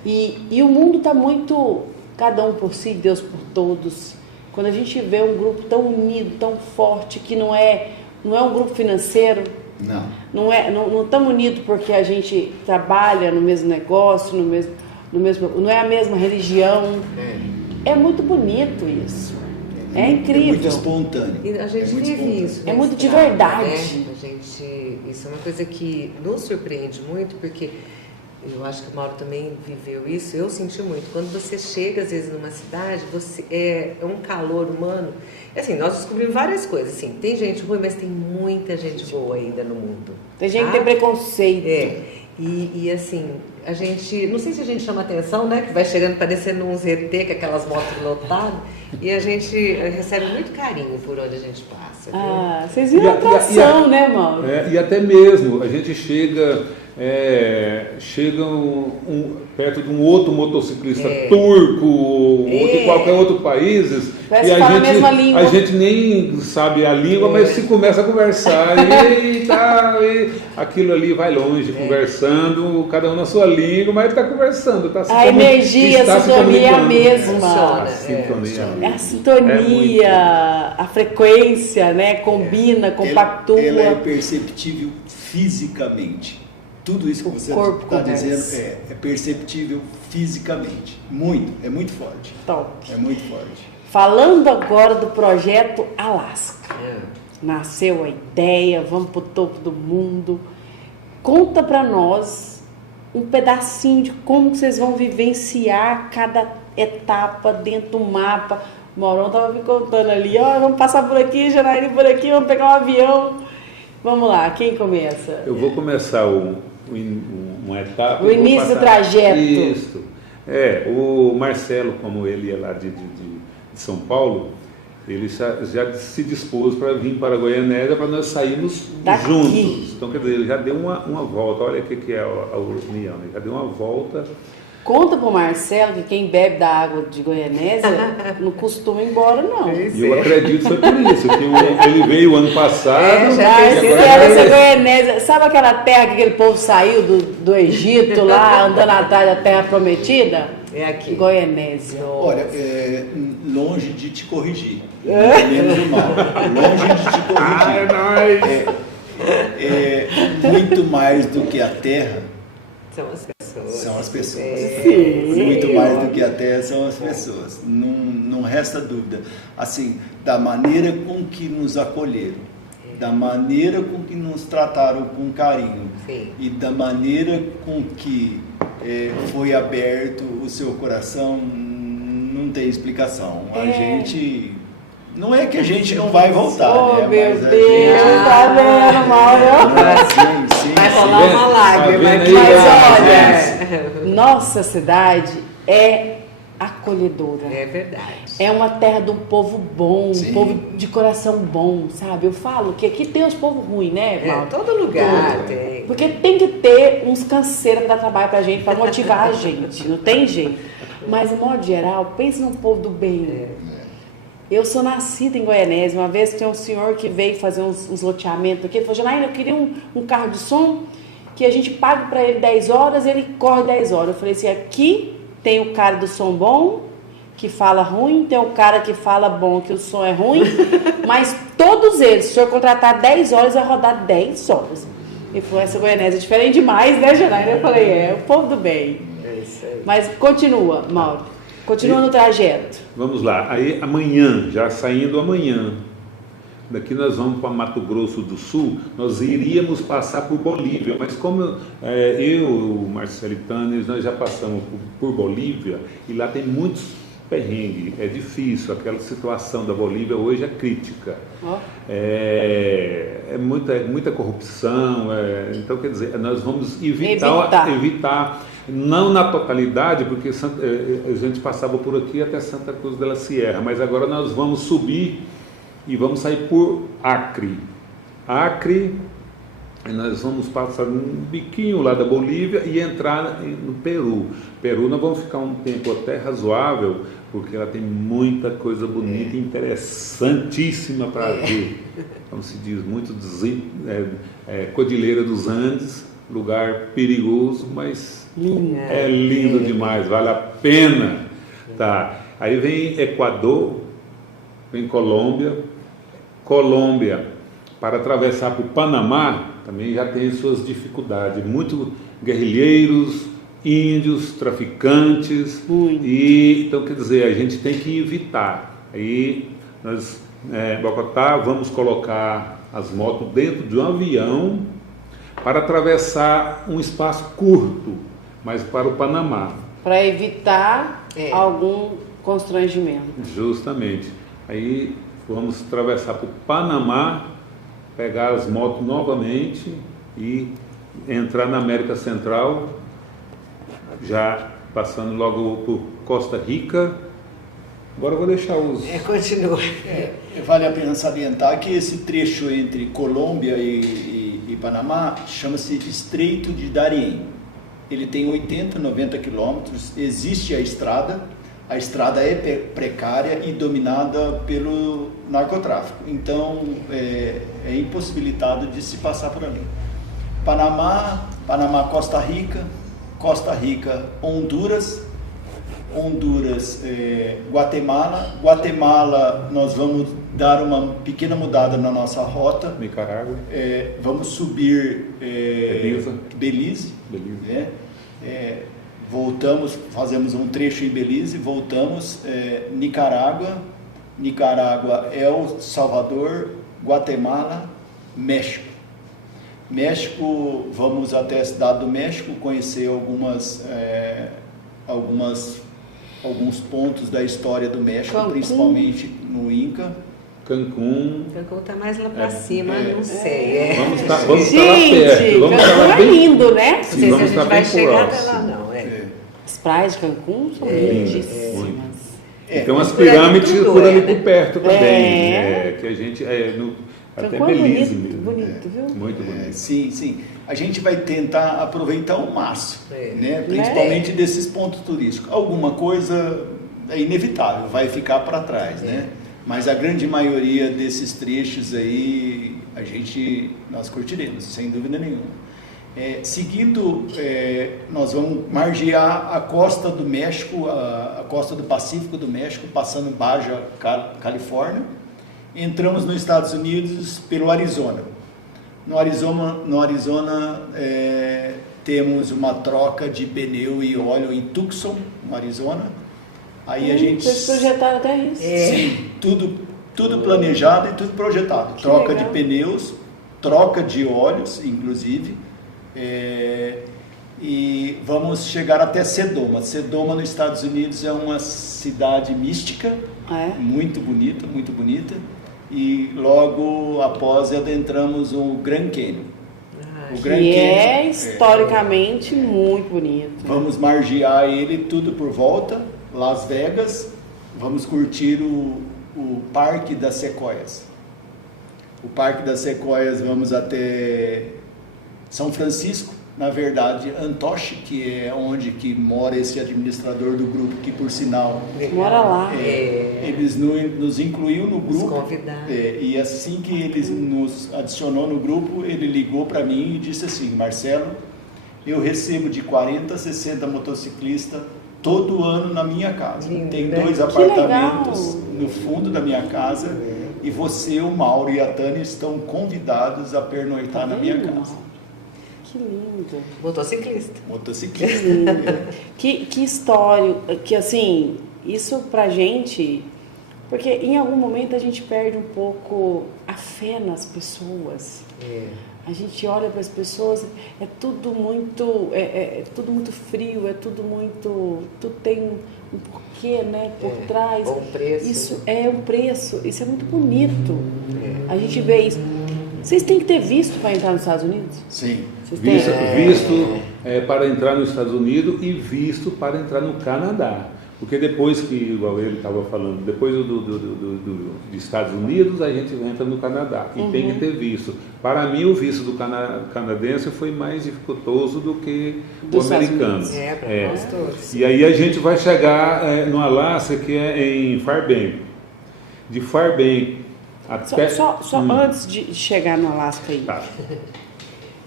E o mundo está muito, cada um por si, Deus por todos. Quando a gente vê um grupo tão unido, tão forte, que não é um grupo financeiro, não estamos unidos porque a gente trabalha no mesmo negócio, não é a mesma religião. É muito bonito isso. É incrível. É muito espontâneo. E a gente vive isso. É muito de verdade. Né? Isso é uma coisa que nos surpreende muito, porque eu acho que o Mauro também viveu isso. Eu senti muito. Quando você chega, às vezes, numa cidade, é um calor humano. Assim, nós descobrimos várias coisas. Assim, tem gente ruim, mas tem muita gente boa ainda no mundo. Tem gente que tem preconceito. E assim, a gente, não sei se a gente chama atenção, né? Que vai chegando parecendo um ZT com aquelas motos lotadas, e a gente recebe muito carinho por onde a gente passa. Viu? Vocês viram a atração, né, Mauro? E até mesmo, a gente chega perto de um outro motociclista turco ou de qualquer outro país, parece e a mesma língua. A gente nem sabe a língua, mas se começa a conversar e aquilo ali vai longe, conversando, cada um na sua língua, mas está conversando. A energia, a sintonia é a mesma. É a sintonia, a frequência, né? Combina, compactua. Ela é perceptível fisicamente. Tudo isso que você está dizendo é perceptível fisicamente. É muito forte. Top. É muito forte. Falando agora do projeto Alasca. Nasceu a ideia, vamos para o topo do mundo. Conta para nós um pedacinho de como vocês vão vivenciar cada etapa dentro do mapa. O Maurão estava me contando ali, vamos passar por aqui, Janaína por aqui, vamos pegar um avião. Vamos lá, quem começa? Eu vou começar uma etapa. O início do trajeto. Isso. O Marcelo, como ele é lá de São Paulo, ele já se dispôs para vir para Goianésia para nós sairmos juntos. Então, quer dizer, ele já deu uma volta. Olha o que é a união. Ele já deu uma volta. Conta pro Marcelo que quem bebe da água de Goianésia não costuma ir embora, não. E eu acredito que foi por isso, que ele veio ano passado. Goianésia. Sabe aquela terra que aquele povo saiu do Egito lá, andando atrás da terra prometida? É aqui. Goianésia. Olha, longe de te corrigir. Menos mal. Longe de te corrigir. Muito mais do que a terra. São as pessoas. São as pessoas. Sim. Muito mais do que a terra são as pessoas. Não resta dúvida. Assim, da maneira com que nos acolheram, da maneira com que nos trataram com carinho e da maneira com que foi aberto o seu coração, não tem explicação. A gente... Não é que a gente não vai voltar, né? Meu Mas Deus, tá vendo, Mauro? Sim. Vai rolar uma lágrima aqui. Mas olha, nossa cidade é a acolhedora. É verdade. É uma terra de um povo bom, Sim. um povo de coração bom, sabe? Eu falo que aqui tem os povos ruins, né, Mauro? Todo lugar Todo. tem. Porque tem que ter uns canseiros que dá trabalho pra gente, pra motivar a gente, não tem jeito. Mas, de modo geral, pense num povo do bem. Eu sou nascida em Goianésia. Uma vez tinha um senhor que veio fazer uns loteamentos aqui. Ele falou: Janaína, eu queria um carro de som que a gente paga para ele 10 horas, ele corre 10 horas. Eu falei assim: aqui tem o cara do som bom, que fala ruim, tem o cara que fala bom, que o som é ruim, mas todos eles, se o senhor contratar 10 horas, vai rodar 10 horas. Ele falou: essa Goianésia é diferente demais, né, Janaína? Eu falei: é, o povo do bem. É isso aí. Mas continua, Mauro. Continua no trajeto. Vamos lá. Aí amanhã, já saindo amanhã, daqui nós vamos para Mato Grosso do Sul, nós iríamos passar por Bolívia, mas como eu, o Marcelo e Tânis, nós já passamos por Bolívia, e lá tem muitos perrengues, é difícil, aquela situação da Bolívia hoje é crítica. Ó. É muita corrupção, então quer dizer, nós vamos evitar, não na totalidade, porque a gente passava por aqui até Santa Cruz de la Sierra, mas agora nós vamos subir e vamos sair por Acre. Acre, nós vamos passar um biquinho lá da Bolívia e entrar no Peru. Peru nós vamos ficar um tempo até razoável, porque ela tem muita coisa bonita e interessantíssima para ver. Como se diz, muito Cordilheira dos Andes, lugar perigoso, mas é lindo demais, vale a pena. Tá. Aí vem Equador, vem Colômbia, para atravessar para o Panamá, também já tem suas dificuldades, muitos guerrilheiros, índios, traficantes, e então quer dizer, a gente tem que evitar. Aí nós, Bogotá, vamos colocar as motos dentro de um avião para atravessar um espaço curto, mas para o Panamá. Para evitar algum constrangimento. Justamente. Aí vamos atravessar para o Panamá, pegar as motos novamente e entrar na América Central, já passando logo por Costa Rica. Agora eu vou deixar os... Continua. Vale a pena salientar que esse trecho entre Colômbia e Panamá chama-se Estreito de Darién. Ele tem 80, 90 quilômetros, existe a estrada é precária e dominada pelo narcotráfico, então é impossibilitado de se passar por ali. Panamá, Costa Rica, Honduras, Guatemala, nós vamos dar uma pequena mudada na nossa rota. Nicarágua. Vamos subir Belize. Voltamos, fazemos um trecho em Belize, voltamos, Nicarágua, El Salvador, Guatemala, México, vamos até a cidade do México, conhecer alguns pontos da história do México, Cancún. Principalmente no Inca. Cancún Está mais lá para cima, não sei. Vamos estar lá perto. Gente, Vamos estar Cancún lá é bem... lindo, né? Não sei se a vamos gente estar vai bem chegar até próximo. lá, não. As praias de Cancún são lindíssimas. Tem umas por ali pirâmides tudo por ali né? por perto também, que a gente... até Cancún é Belize bonito, mesmo. bonito, viu? Muito bonito. Sim. A gente vai tentar aproveitar ao máximo, né? Principalmente desses pontos turísticos. Alguma coisa é inevitável, vai ficar para trás, né? Mas a grande maioria desses trechos aí, nós curtiremos, sem dúvida nenhuma. Seguindo, nós vamos margear a costa do México, a costa do Pacífico do México, passando Baja Califórnia. Entramos nos Estados Unidos pelo Arizona. No Arizona temos uma troca de pneu e óleo em Tucson, no Arizona. Aí a gente... Vocês projetaram até isso. Sim, tudo planejado e tudo projetado. Troca legal. de pneus, troca de óleos, inclusive. E vamos chegar até Sedona. Sedona, nos Estados Unidos, é uma cidade mística, muito bonita. E logo após adentramos o Grand Canyon. Que historicamente muito bonito. Vamos margear ele tudo por volta, Las Vegas, vamos curtir o Parque das Sequoias. O Parque das Sequoias, vamos até São Francisco, na verdade, Antoche, que é onde que mora esse administrador do grupo, que por sinal... Mora lá. Eles nos incluiu no grupo. Nos convidaram. E assim que eles nos adicionou no grupo, ele ligou para mim e disse assim: Marcelo, eu recebo de 40 a 60 motociclistas todo ano na minha casa. Lindo, Tem né? 2 apartamentos no fundo da minha casa e você, o Mauro e a Tânia estão convidados a pernoitar na minha casa. Que lindo. Motociclista. Motociclista. Que história, que assim, isso pra gente, porque em algum momento a gente perde um pouco a fé nas pessoas. A gente olha para as pessoas, é tudo muito frio, é tudo muito, tudo tem um porquê, né, por trás. Ou um preço. Isso é um preço, isso é muito bonito. A gente vê isso. Vocês têm que ter visto para entrar nos Estados Unidos? Sim. Vocês têm? Visto para entrar nos Estados Unidos e visto para entrar no Canadá. Porque depois que, igual ele estava falando, depois dos Estados Unidos, a gente entra no Canadá. E tem que ter visto. Para mim, o visto do canadense foi mais dificultoso do que o americano. Para nós todos. E aí a gente vai chegar no Alasca, que é em Fairbanks. De Fairbanks até... Só antes de chegar no Alasca aí. Tá.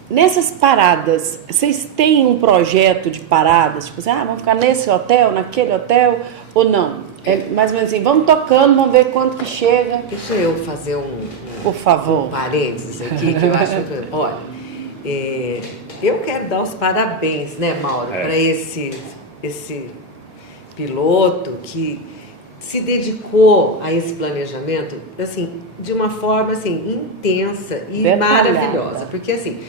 Nessas paradas, vocês têm um projeto de paradas? Tipo assim, vamos ficar nesse hotel, naquele hotel, ou não? É mais ou menos assim, vamos tocando, vamos ver quanto que chega. Deixa eu fazer Por favor. parênteses aqui, que eu acho... Olha, eu quero dar os parabéns, né, Mauro, para esse piloto que se dedicou a esse planejamento, assim, de uma forma, assim, intensa e Detalhada. maravilhosa. Porque, assim,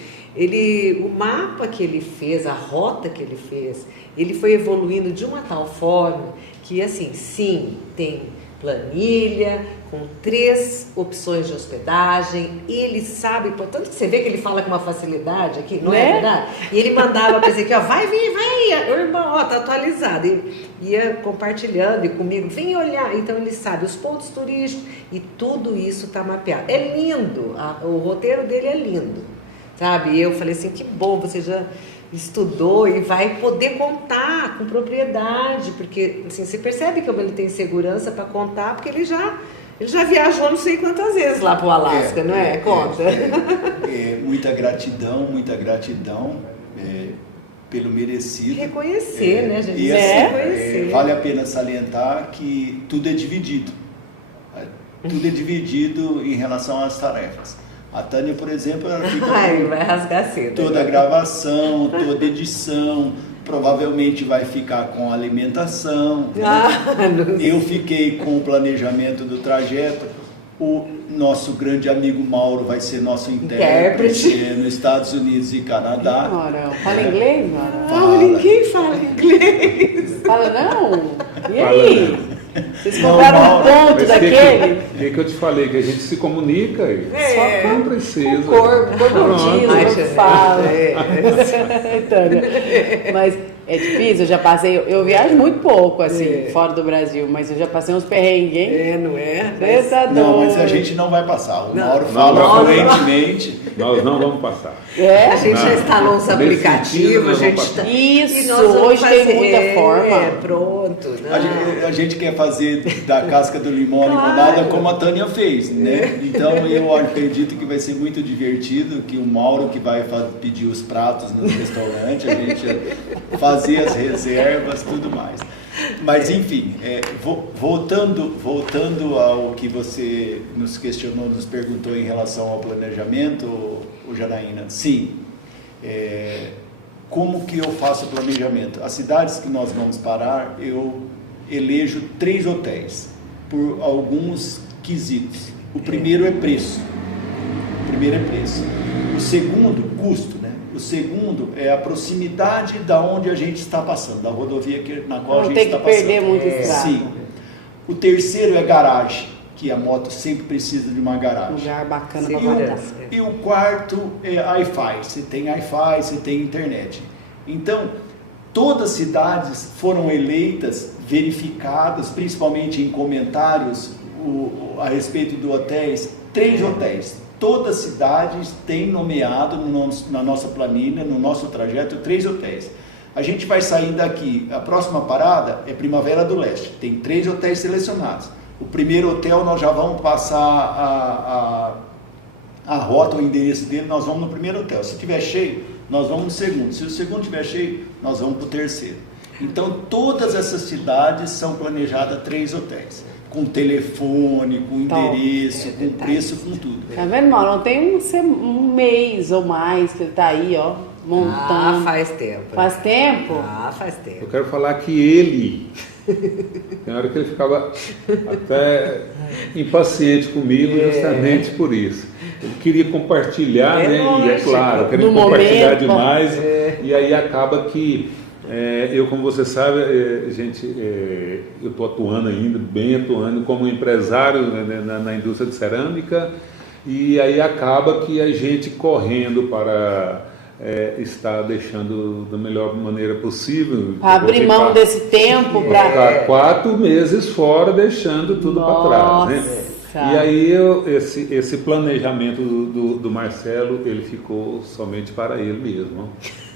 o mapa que ele fez, a rota que ele fez, ele foi evoluindo de uma tal forma que, assim, sim, tem planilha, com 3 opções de hospedagem, ele sabe, portanto que você vê que ele fala com uma facilidade aqui, não é verdade? E ele mandava para você aqui, vai vir, vai, irmão, tá atualizado, e ia compartilhando e comigo, vem olhar, então ele sabe os pontos turísticos e tudo isso tá mapeado. É lindo, o roteiro dele é lindo, sabe? E eu falei assim, que bom, você já estudou e vai poder contar com propriedade, porque assim, você percebe que ele tem segurança para contar, porque ele já viajou não sei quantas vezes lá para o Alasca, não é? Conta. Muita gratidão pelo merecido. Reconhecer, né, gente? E assim, reconhecer. vale a pena salientar que tudo é dividido. Tudo é dividido em relação às tarefas. A Tânia, por exemplo, ela fica vai rasgar cedo. Toda a gravação, toda a edição, provavelmente vai ficar com a alimentação. Eu fiquei com o planejamento do trajeto. O nosso grande amigo Mauro vai ser nosso intérprete nos Estados Unidos e Canadá. Fala inglês, Nora? Fala. Ninguém fala inglês. Fala não? E Fala aí? não. Vocês compraram um ponto daquele? O que eu te falei? Que a gente se comunica. Só não precisa. Corpo fala. Tânia. Mas é difícil, eu já passei, eu viajo muito pouco, assim, fora do Brasil, mas eu já passei uns perrengues, hein? Não é? Não, mas a gente não vai passar. O Mauro fala fluentemente. Nós não vamos passar. A gente já instalou uns aplicativos, a gente está... Isso, hoje tem muita forma. Pronto. A gente quer fazer da casca do limão a limonada como a Tânia fez, né? Então eu acredito que vai ser muito divertido, que o Mauro que vai pedir os pratos no restaurante, a gente fazer as reservas, tudo mais. Mas enfim, voltando ao que você nos questionou, nos perguntou em relação ao planejamento, o Janaína, sim. Como que eu faço o planejamento? As cidades que nós vamos parar, eu elejo 3 hotéis por alguns quesitos. O primeiro é preço. O segundo, custo, né? O segundo é a proximidade da onde a gente está passando, da rodovia na qual a gente está passando. Não tem que perder muito estrada. Sim. O terceiro é garagem, que a moto sempre precisa de uma garagem. Um lugar bacana para guardar. E o quarto é Wi-Fi. Você tem Wi-Fi, você tem internet. Então, todas as cidades foram eleitas, verificadas, principalmente em comentários a respeito de hotéis, 3 hotéis. Todas as cidades têm nomeado na nossa planilha, no nosso trajeto, 3 hotéis. A gente vai sair daqui, a próxima parada é Primavera do Leste, tem 3 hotéis selecionados. O primeiro hotel nós já vamos passar a rota, o endereço dele, nós vamos no primeiro hotel. Se tiver cheio, nós vamos no segundo. Se o segundo tiver cheio, nós vamos para o terceiro. Então, todas essas cidades são planejadas 3 hotéis. Com telefone, com endereço, com preço, com tudo. Tá vendo, Mauro? Não tem um mês ou mais que ele tá aí, ó, montando. Faz tempo. Faz tempo? Faz tempo. Eu quero falar que ele, tem hora que ele ficava até impaciente comigo justamente por isso. Ele queria compartilhar, né? E é claro, queria compartilhar demais. E aí acaba que eu, como você sabe, eu estou atuando ainda, bem atuando como empresário, né, na indústria de cerâmica, e aí acaba que a gente correndo para estar deixando da melhor maneira possível. Abrir mão desse tempo para ficar 4 meses fora, deixando tudo para trás, né? E aí esse planejamento do Marcelo, ele ficou somente para ele mesmo.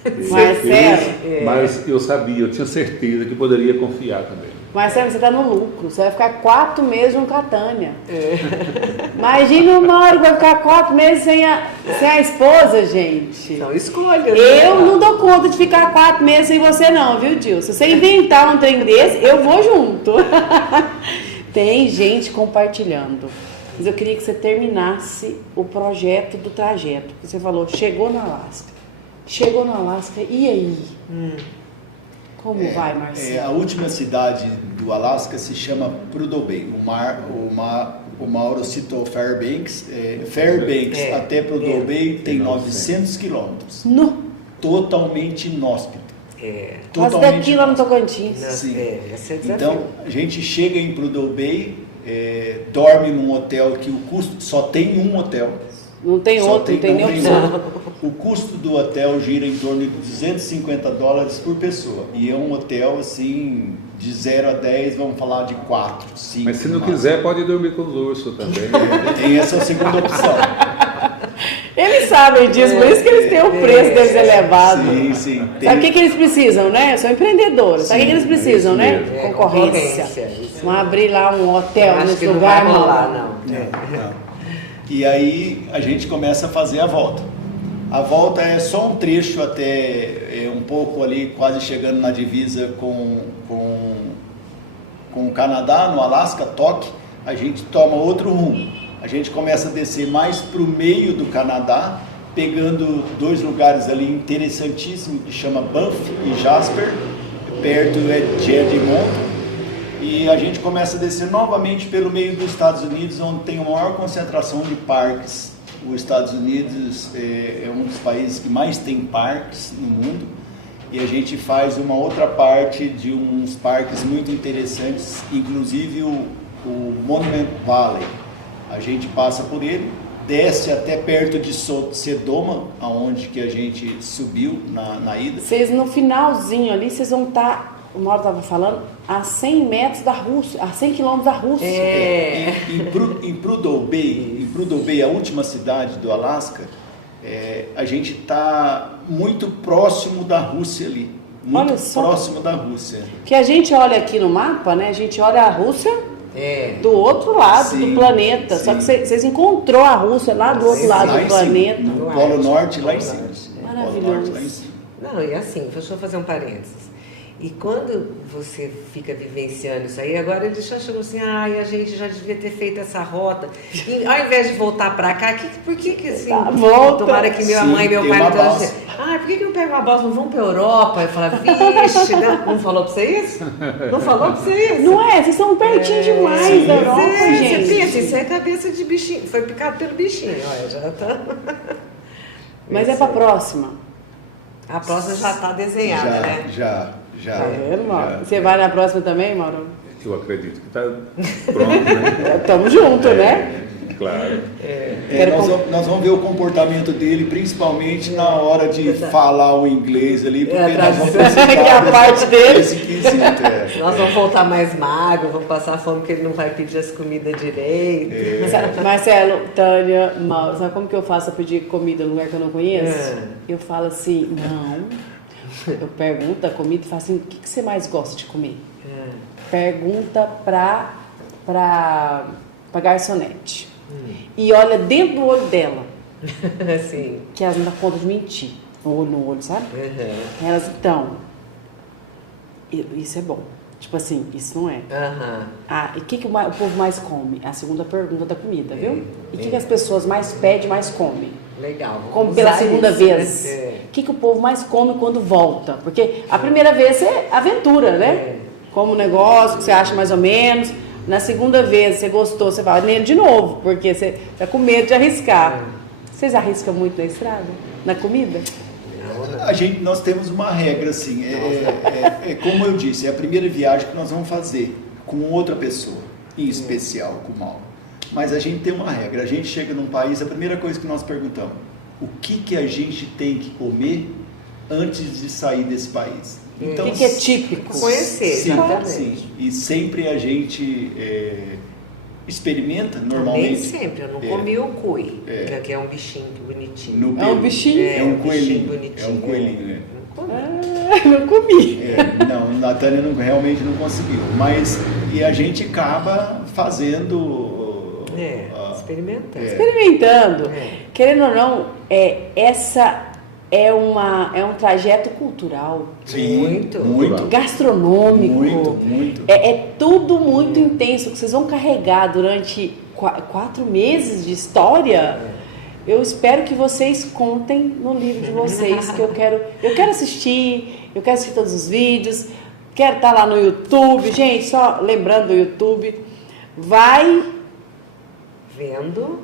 Marcelo, mas eu sabia, eu tinha certeza que poderia confiar também. Marcelo, você está no lucro, você vai ficar 4 meses no Catânia. Imagina o Mauro que vai ficar 4 meses sem a esposa, gente. São escolhas. Eu não dou conta de ficar 4 meses sem você não, viu, Dil? Se você inventar um trem desse, eu vou junto. Tem gente compartilhando. Mas eu queria que você terminasse o projeto do trajeto. Você falou, chegou no Alasca. Chegou no Alasca, e aí? Como vai, Marcelo? A última cidade do Alasca se chama Prudhoe Bay. O Mauro citou Fairbanks. Fairbanks até Prudhoe Bay tem 900 quilômetros. Totalmente inóspito. Quase daqui lá no Tocantins. Sim. Então, a gente chega em Prudhoe Bay, dorme num hotel que o custo só tem um hotel. Não tem outro, não tem nem opção. O custo do hotel gira em torno de $250 por pessoa. E é um hotel assim, de 0 a 10, vamos falar de 4, 5. Mas se não quiser, pode dormir com os ursos também. Tem essa segunda opção. Eles sabem disso, por isso que eles têm o preço deles elevado. Sim, sim. Sabe o que eles precisam, né? São empreendedores. Sabe o que eles precisam, né? Concorrência. Vão abrir lá um hotel nesse lugar. Não vai rolar, não. E aí a gente começa a fazer a volta. A volta é só um trecho até um pouco ali, quase chegando na divisa com o Canadá, no Alasca, Tóquio. A gente toma outro rumo. A gente começa a descer mais para o meio do Canadá, pegando 2 lugares ali interessantíssimos, que chama Banff e Jasper, perto de Edmonton. E a gente começa a descer novamente pelo meio dos Estados Unidos, onde tem a maior concentração de parques. Os Estados Unidos é um dos países que mais tem parques no mundo. E a gente faz uma outra parte de uns parques muito interessantes, inclusive o Monument Valley. A gente passa por ele, desce até perto de Sedona, aonde que a gente subiu na ida. Vocês no finalzinho ali, vocês vão estar... O Mauro estava falando, a 100 metros da Rússia, a 100 quilômetros da Rússia. Em Prudhoe Bay, a última cidade do Alasca, a gente está muito próximo da Rússia ali. Muito próximo da Rússia. Que a gente olha aqui no mapa, né? A gente olha a Rússia do outro lado do planeta. Sim. Só que vocês encontrou a Rússia lá do outro lado do planeta. No Polo Norte, lá em cima. Maravilhoso. Não, e assim, deixa eu fazer um parênteses. E quando você fica vivenciando isso aí, agora eles já chegam assim, a gente já devia ter feito essa rota. E ao invés de voltar pra cá, por que assim, tomara que minha mãe e meu pai não estão assim, por que não pega uma balsa, não vão pra Europa? Eu falo, vixe, não falou pra você isso? Não falou pra você isso? Não é? Vocês são pertinho demais da Europa, gente. Você pensa, isso é cabeça de bichinho, foi picado pelo bichinho, olha, já tá... Mas é pra próxima? A próxima já tá desenhada, né? Já. Tá vendo, Mauro? Você vai na próxima também, Mauro? Eu acredito que está pronto, né? Tamo junto, né? claro. Nós vamos ver o comportamento dele, principalmente na hora de falar o inglês ali, porque nós vamos precisar que é a parte dele. desse quesito. Nós vamos voltar mais magro, vamos passar fome porque ele não vai pedir as comidas direito. Marcelo, Tânia, Mauro, sabe como que eu faço a pedir comida no lugar que eu não conheço? Eu falo assim, não. Eu pergunto a comida e falo assim, o que você mais gosta de comer? Pergunta pra garçonete. E olha dentro do olho dela. Assim. Que elas não dão conta de mentir. Olho no olho, sabe? Elas, então, isso é bom. Tipo assim, isso não é. E o que o povo mais come? A segunda pergunta da comida, viu? E o que as pessoas mais pedem, mais comem? Legal. Come pela segunda vez. O que o povo mais come quando volta? Porque a primeira vez é aventura, né? Como um negócio que você acha mais ou menos. Na segunda vez, você gostou, você vai nele de novo, porque você tá com medo de arriscar. Vocês arriscam muito na estrada? Na comida? Nós temos uma regra, assim, como eu disse, é a primeira viagem que nós vamos fazer com outra pessoa, em especial com o Mauro. Mas a gente tem uma regra, a gente chega num país, a primeira coisa que nós perguntamos, o que a gente tem que comer antes de sair desse país? Então, o que é típico? Conhecer, exatamente. Sim, e sempre a gente experimenta, normalmente. Nem sempre, eu não comi o cuy, que é um bichinho bonitinho. É um bichinho? É um coelhinho. Bonitinho. É um coelhinho, né? Não comi. Não, a Tânia realmente não conseguiu. E a gente acaba fazendo... Experimentando. Querendo ou não, essa é um trajeto cultural. Sim, muito. Gastronômico. Muito. É tudo muito intenso, que vocês vão carregar durante 4 meses de história. Eu espero que vocês contem no livro de vocês, que eu quero assistir, todos os vídeos, quero estar lá no YouTube. Gente, só lembrando do YouTube, vai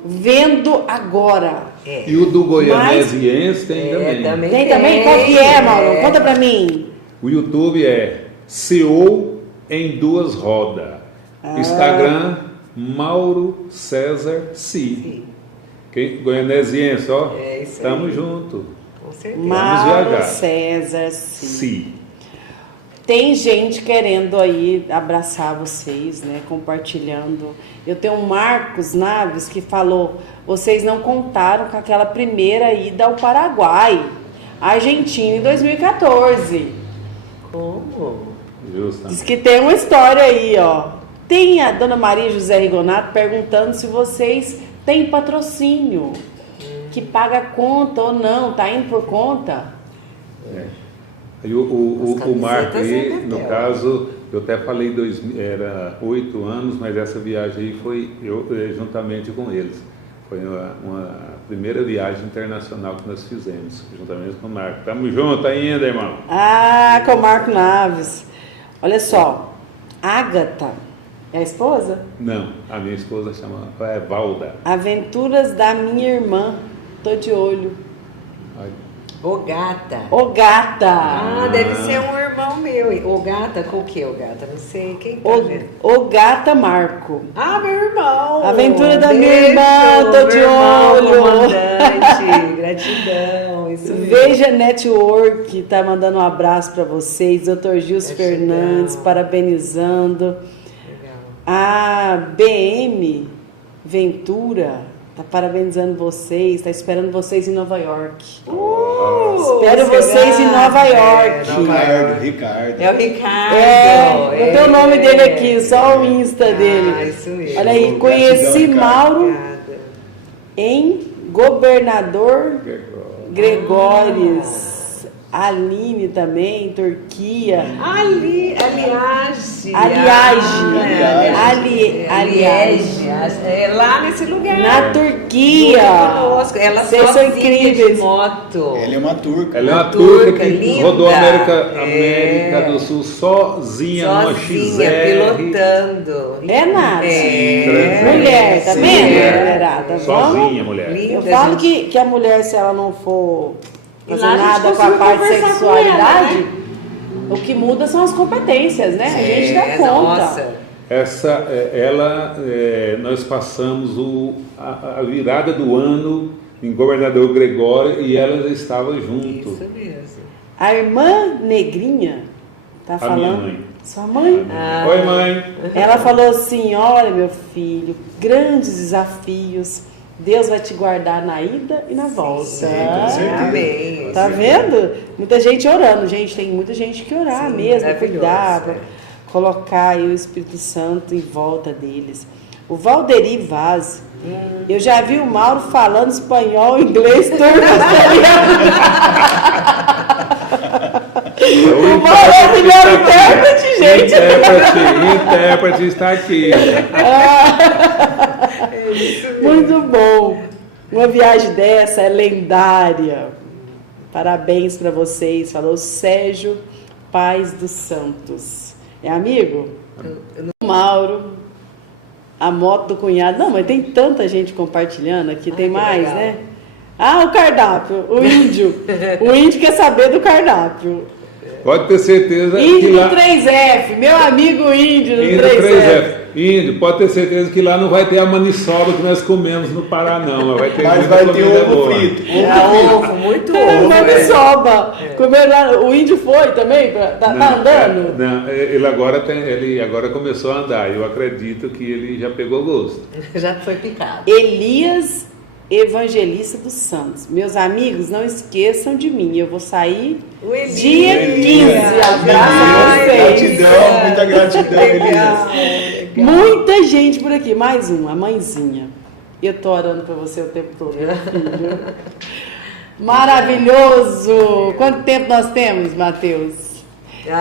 vendo agora. E o do Goianesiense tem também. Tem também? Qual que é, Mauro? Conta pra mim. O YouTube é CEO em 2 rodas. Instagram, Mauro César Si. Goianesiense, ó. Isso Tamo aí. junto. Com certeza. Mauro viajar. César Si. Si. Tem gente querendo aí abraçar vocês, né? Compartilhando. Eu tenho um Marcos Naves que falou: vocês não contaram com aquela primeira ida ao Paraguai, Argentina, em 2014. Como? Justo. Diz que tem uma história aí, ó. Tem a dona Maria José Rigonato perguntando se vocês têm patrocínio, que paga conta ou não, tá indo por conta? E o Marco aí, no Betel. caso, eu até falei, era 8 anos, mas essa viagem aí foi eu juntamente com eles. Foi uma primeira viagem internacional que nós fizemos, juntamente com o Marco. Tamo junto ainda, irmão. Com o Marco Naves. Olha só, Ágata é a esposa? Não, a minha esposa chama Valda. Aventuras da minha irmã, tô de olho. O Gata. Ô gata! Deve ser um irmão meu. O Gata, com o que o Gata? Não sei. Quem tá vendo? O gata Marco. Meu irmão. Aventura da minha Beijo, irmã, tô de meu irmão, olho. comandante. Gratidão. Isso mesmo. Veja Network, tá mandando um abraço pra vocês. Dr. Gilson Gratidão. Fernandes, parabenizando. Legal. A BM Ventura tá parabenizando vocês, tá esperando vocês em Nova York. Espero será? vocês em Nova York. Ricardo. É o Ricardo. Não tem o nome dele aqui, só o Insta dele. Isso mesmo. Olha aí, conheci Ricardo. Mauro Obrigada. em Governador Gregóris. Aline também, Turquia. Aliage. É lá nesse lugar. Na Turquia. Conosco. Ela Vocês são sozinha incríveis. de moto. Ela é uma turca. Ela é uma turca, turca que linda. rodou a América do Sul sozinha numa Sozinha, XR. pilotando. É nada. Sim. Mulher, tá Sim. vendo, mulherada? Sozinha, mulher. Linda, Eu falo gente. que a mulher, se ela não for E fazer lá a gente nada com a conseguiu parte de conversar com sexualidade, ela, né? o que muda são as competências, né? A gente dá conta. Nossa. Nós passamos a virada do ano em Governador Gregório e ela já estava junto. Isso mesmo. A irmã Negrinha tá A falando. minha mãe. Sua mãe? Oi, mãe. Ela falou assim: olha, meu filho, grandes desafios. Deus vai te guardar na ida e na volta. Sim, com certeza. Amém. Tá vendo? Muita gente orando, gente. Tem muita gente que orar Sim, mesmo, maravilhoso, cuidar, pra colocar aí o Espírito Santo em volta deles. O Valderi Vaz. Eu já vi o Mauro falando espanhol, inglês, turco, italiano. O Mauro é o melhor intérprete, gente. Intérprete está aqui. Muito bom. Uma viagem dessa é lendária. Parabéns para vocês. Falou Sérgio Paz dos Santos. É amigo? Mauro. A moto do cunhado. Não, mas tem tanta gente compartilhando aqui. Tem mais, legal. né? Ah, o cardápio. O índio. O índio quer saber do cardápio. Pode ter certeza que Índio lá... do 3F. Meu amigo índio do Índio 3F. Índio, pode ter certeza que lá não vai ter a maniçoba que nós comemos no Pará, não. Vai ter Mas muita vai ter comida ovo boa. frito. Ovo, muito ovo. Maniçoba. O índio foi também? Tá andando? Não, ele agora começou a andar. Eu acredito que ele já pegou gosto. Já foi picado. Elias Evangelista dos Santos. Meus amigos, não esqueçam de mim. Eu vou sair O Elias. dia 15. Abraço a vocês. Gratidão, muita gratidão, Legal. Elias. Muita gente por aqui. Mais um, a mãezinha. Eu tô orando pra você o tempo todo, meu filho. Maravilhoso! Quanto tempo nós temos, Matheus?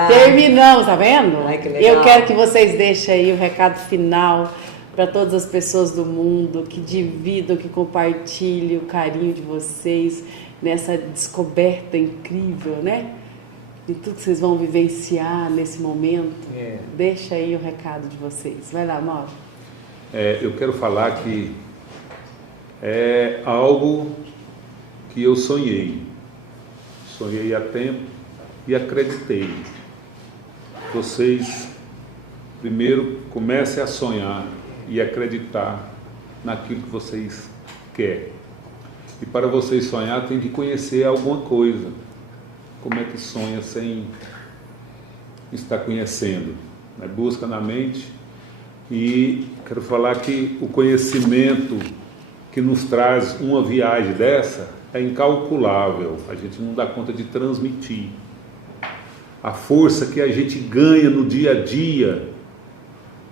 Terminamos, tá vendo? Ai, que legal. Eu quero que vocês deixem aí o recado final para todas as pessoas do mundo, que dividam, que compartilhem o carinho de vocês nessa descoberta incrível, né? De tudo que vocês vão vivenciar nesse momento. Deixa aí o recado de vocês. Vai lá, Mauro. Eu quero falar que é algo que eu sonhei. Sonhei há tempo e acreditei. Vocês, primeiro, comecem a sonhar e acreditar naquilo que vocês querem. E para vocês sonhar, tem que conhecer alguma coisa. Como é que sonha sem estar conhecendo? Busca na mente. E quero falar que o conhecimento que nos traz uma viagem dessa é incalculável. A gente não dá conta de transmitir. A força que a gente ganha no dia a dia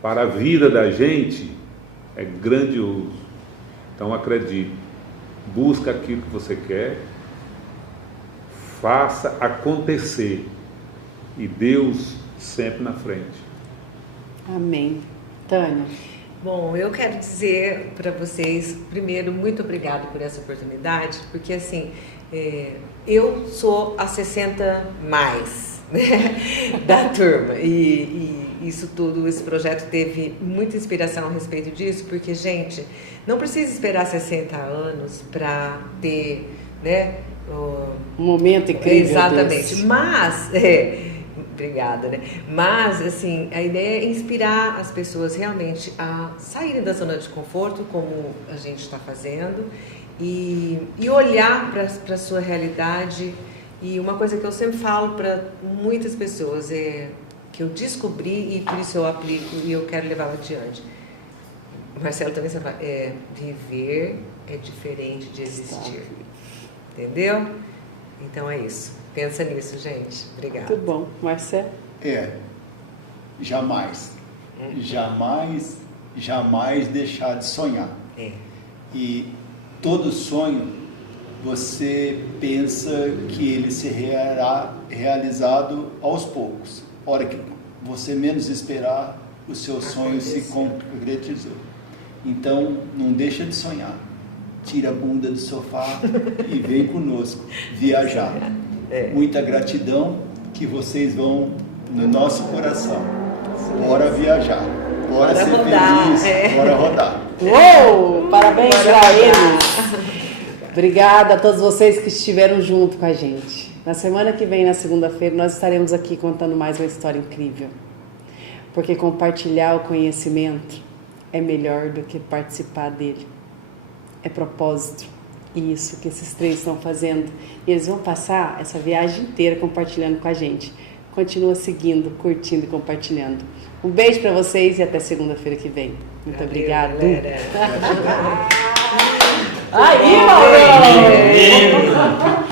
para a vida da gente é grandioso. Então acredite, busca aquilo que você quer, faça acontecer e Deus sempre na frente. Amém. Tânia. Bom, eu quero dizer para vocês, primeiro, muito obrigado por essa oportunidade, porque assim, eu sou a 60 mais, né, da turma e isso tudo, esse projeto teve muita inspiração a respeito disso, porque, gente, não precisa esperar 60 anos para ter, né, Um momento incrível. exatamente, desse. mas obrigada, né? Mas, assim, a ideia é inspirar as pessoas realmente a saírem da zona de conforto, como a gente está fazendo, e olhar para a sua realidade. E uma coisa que eu sempre falo para muitas pessoas é que eu descobri e por isso eu aplico e eu quero levá-la adiante. O Marcelo também sempre fala, viver é diferente de existir. Entendeu? Então é isso. Pensa nisso, gente. Obrigada. Muito bom. Marcelo? Jamais deixar de sonhar. E todo sonho, você pensa que ele será realizado aos poucos. A hora que você menos esperar, o seu sonho se concretizou. Então, não deixa de sonhar. Tira a bunda do sofá e vem conosco viajar. Muita gratidão, que vocês vão no nosso coração. Bora viajar, bora ser rodar, feliz, bora rodar. Uou! Parabéns para eles! Obrigada a todos vocês que estiveram junto com a gente. Na semana que vem, na segunda-feira, nós estaremos aqui contando mais uma história incrível. Porque compartilhar o conhecimento é melhor do que participar dele. É propósito. E isso que esses 3 estão fazendo. E eles vão passar essa viagem inteira compartilhando com a gente. Continua seguindo, curtindo e compartilhando. Um beijo para vocês e até segunda-feira que vem. Muito obrigada. Galera. Aí, Mauro!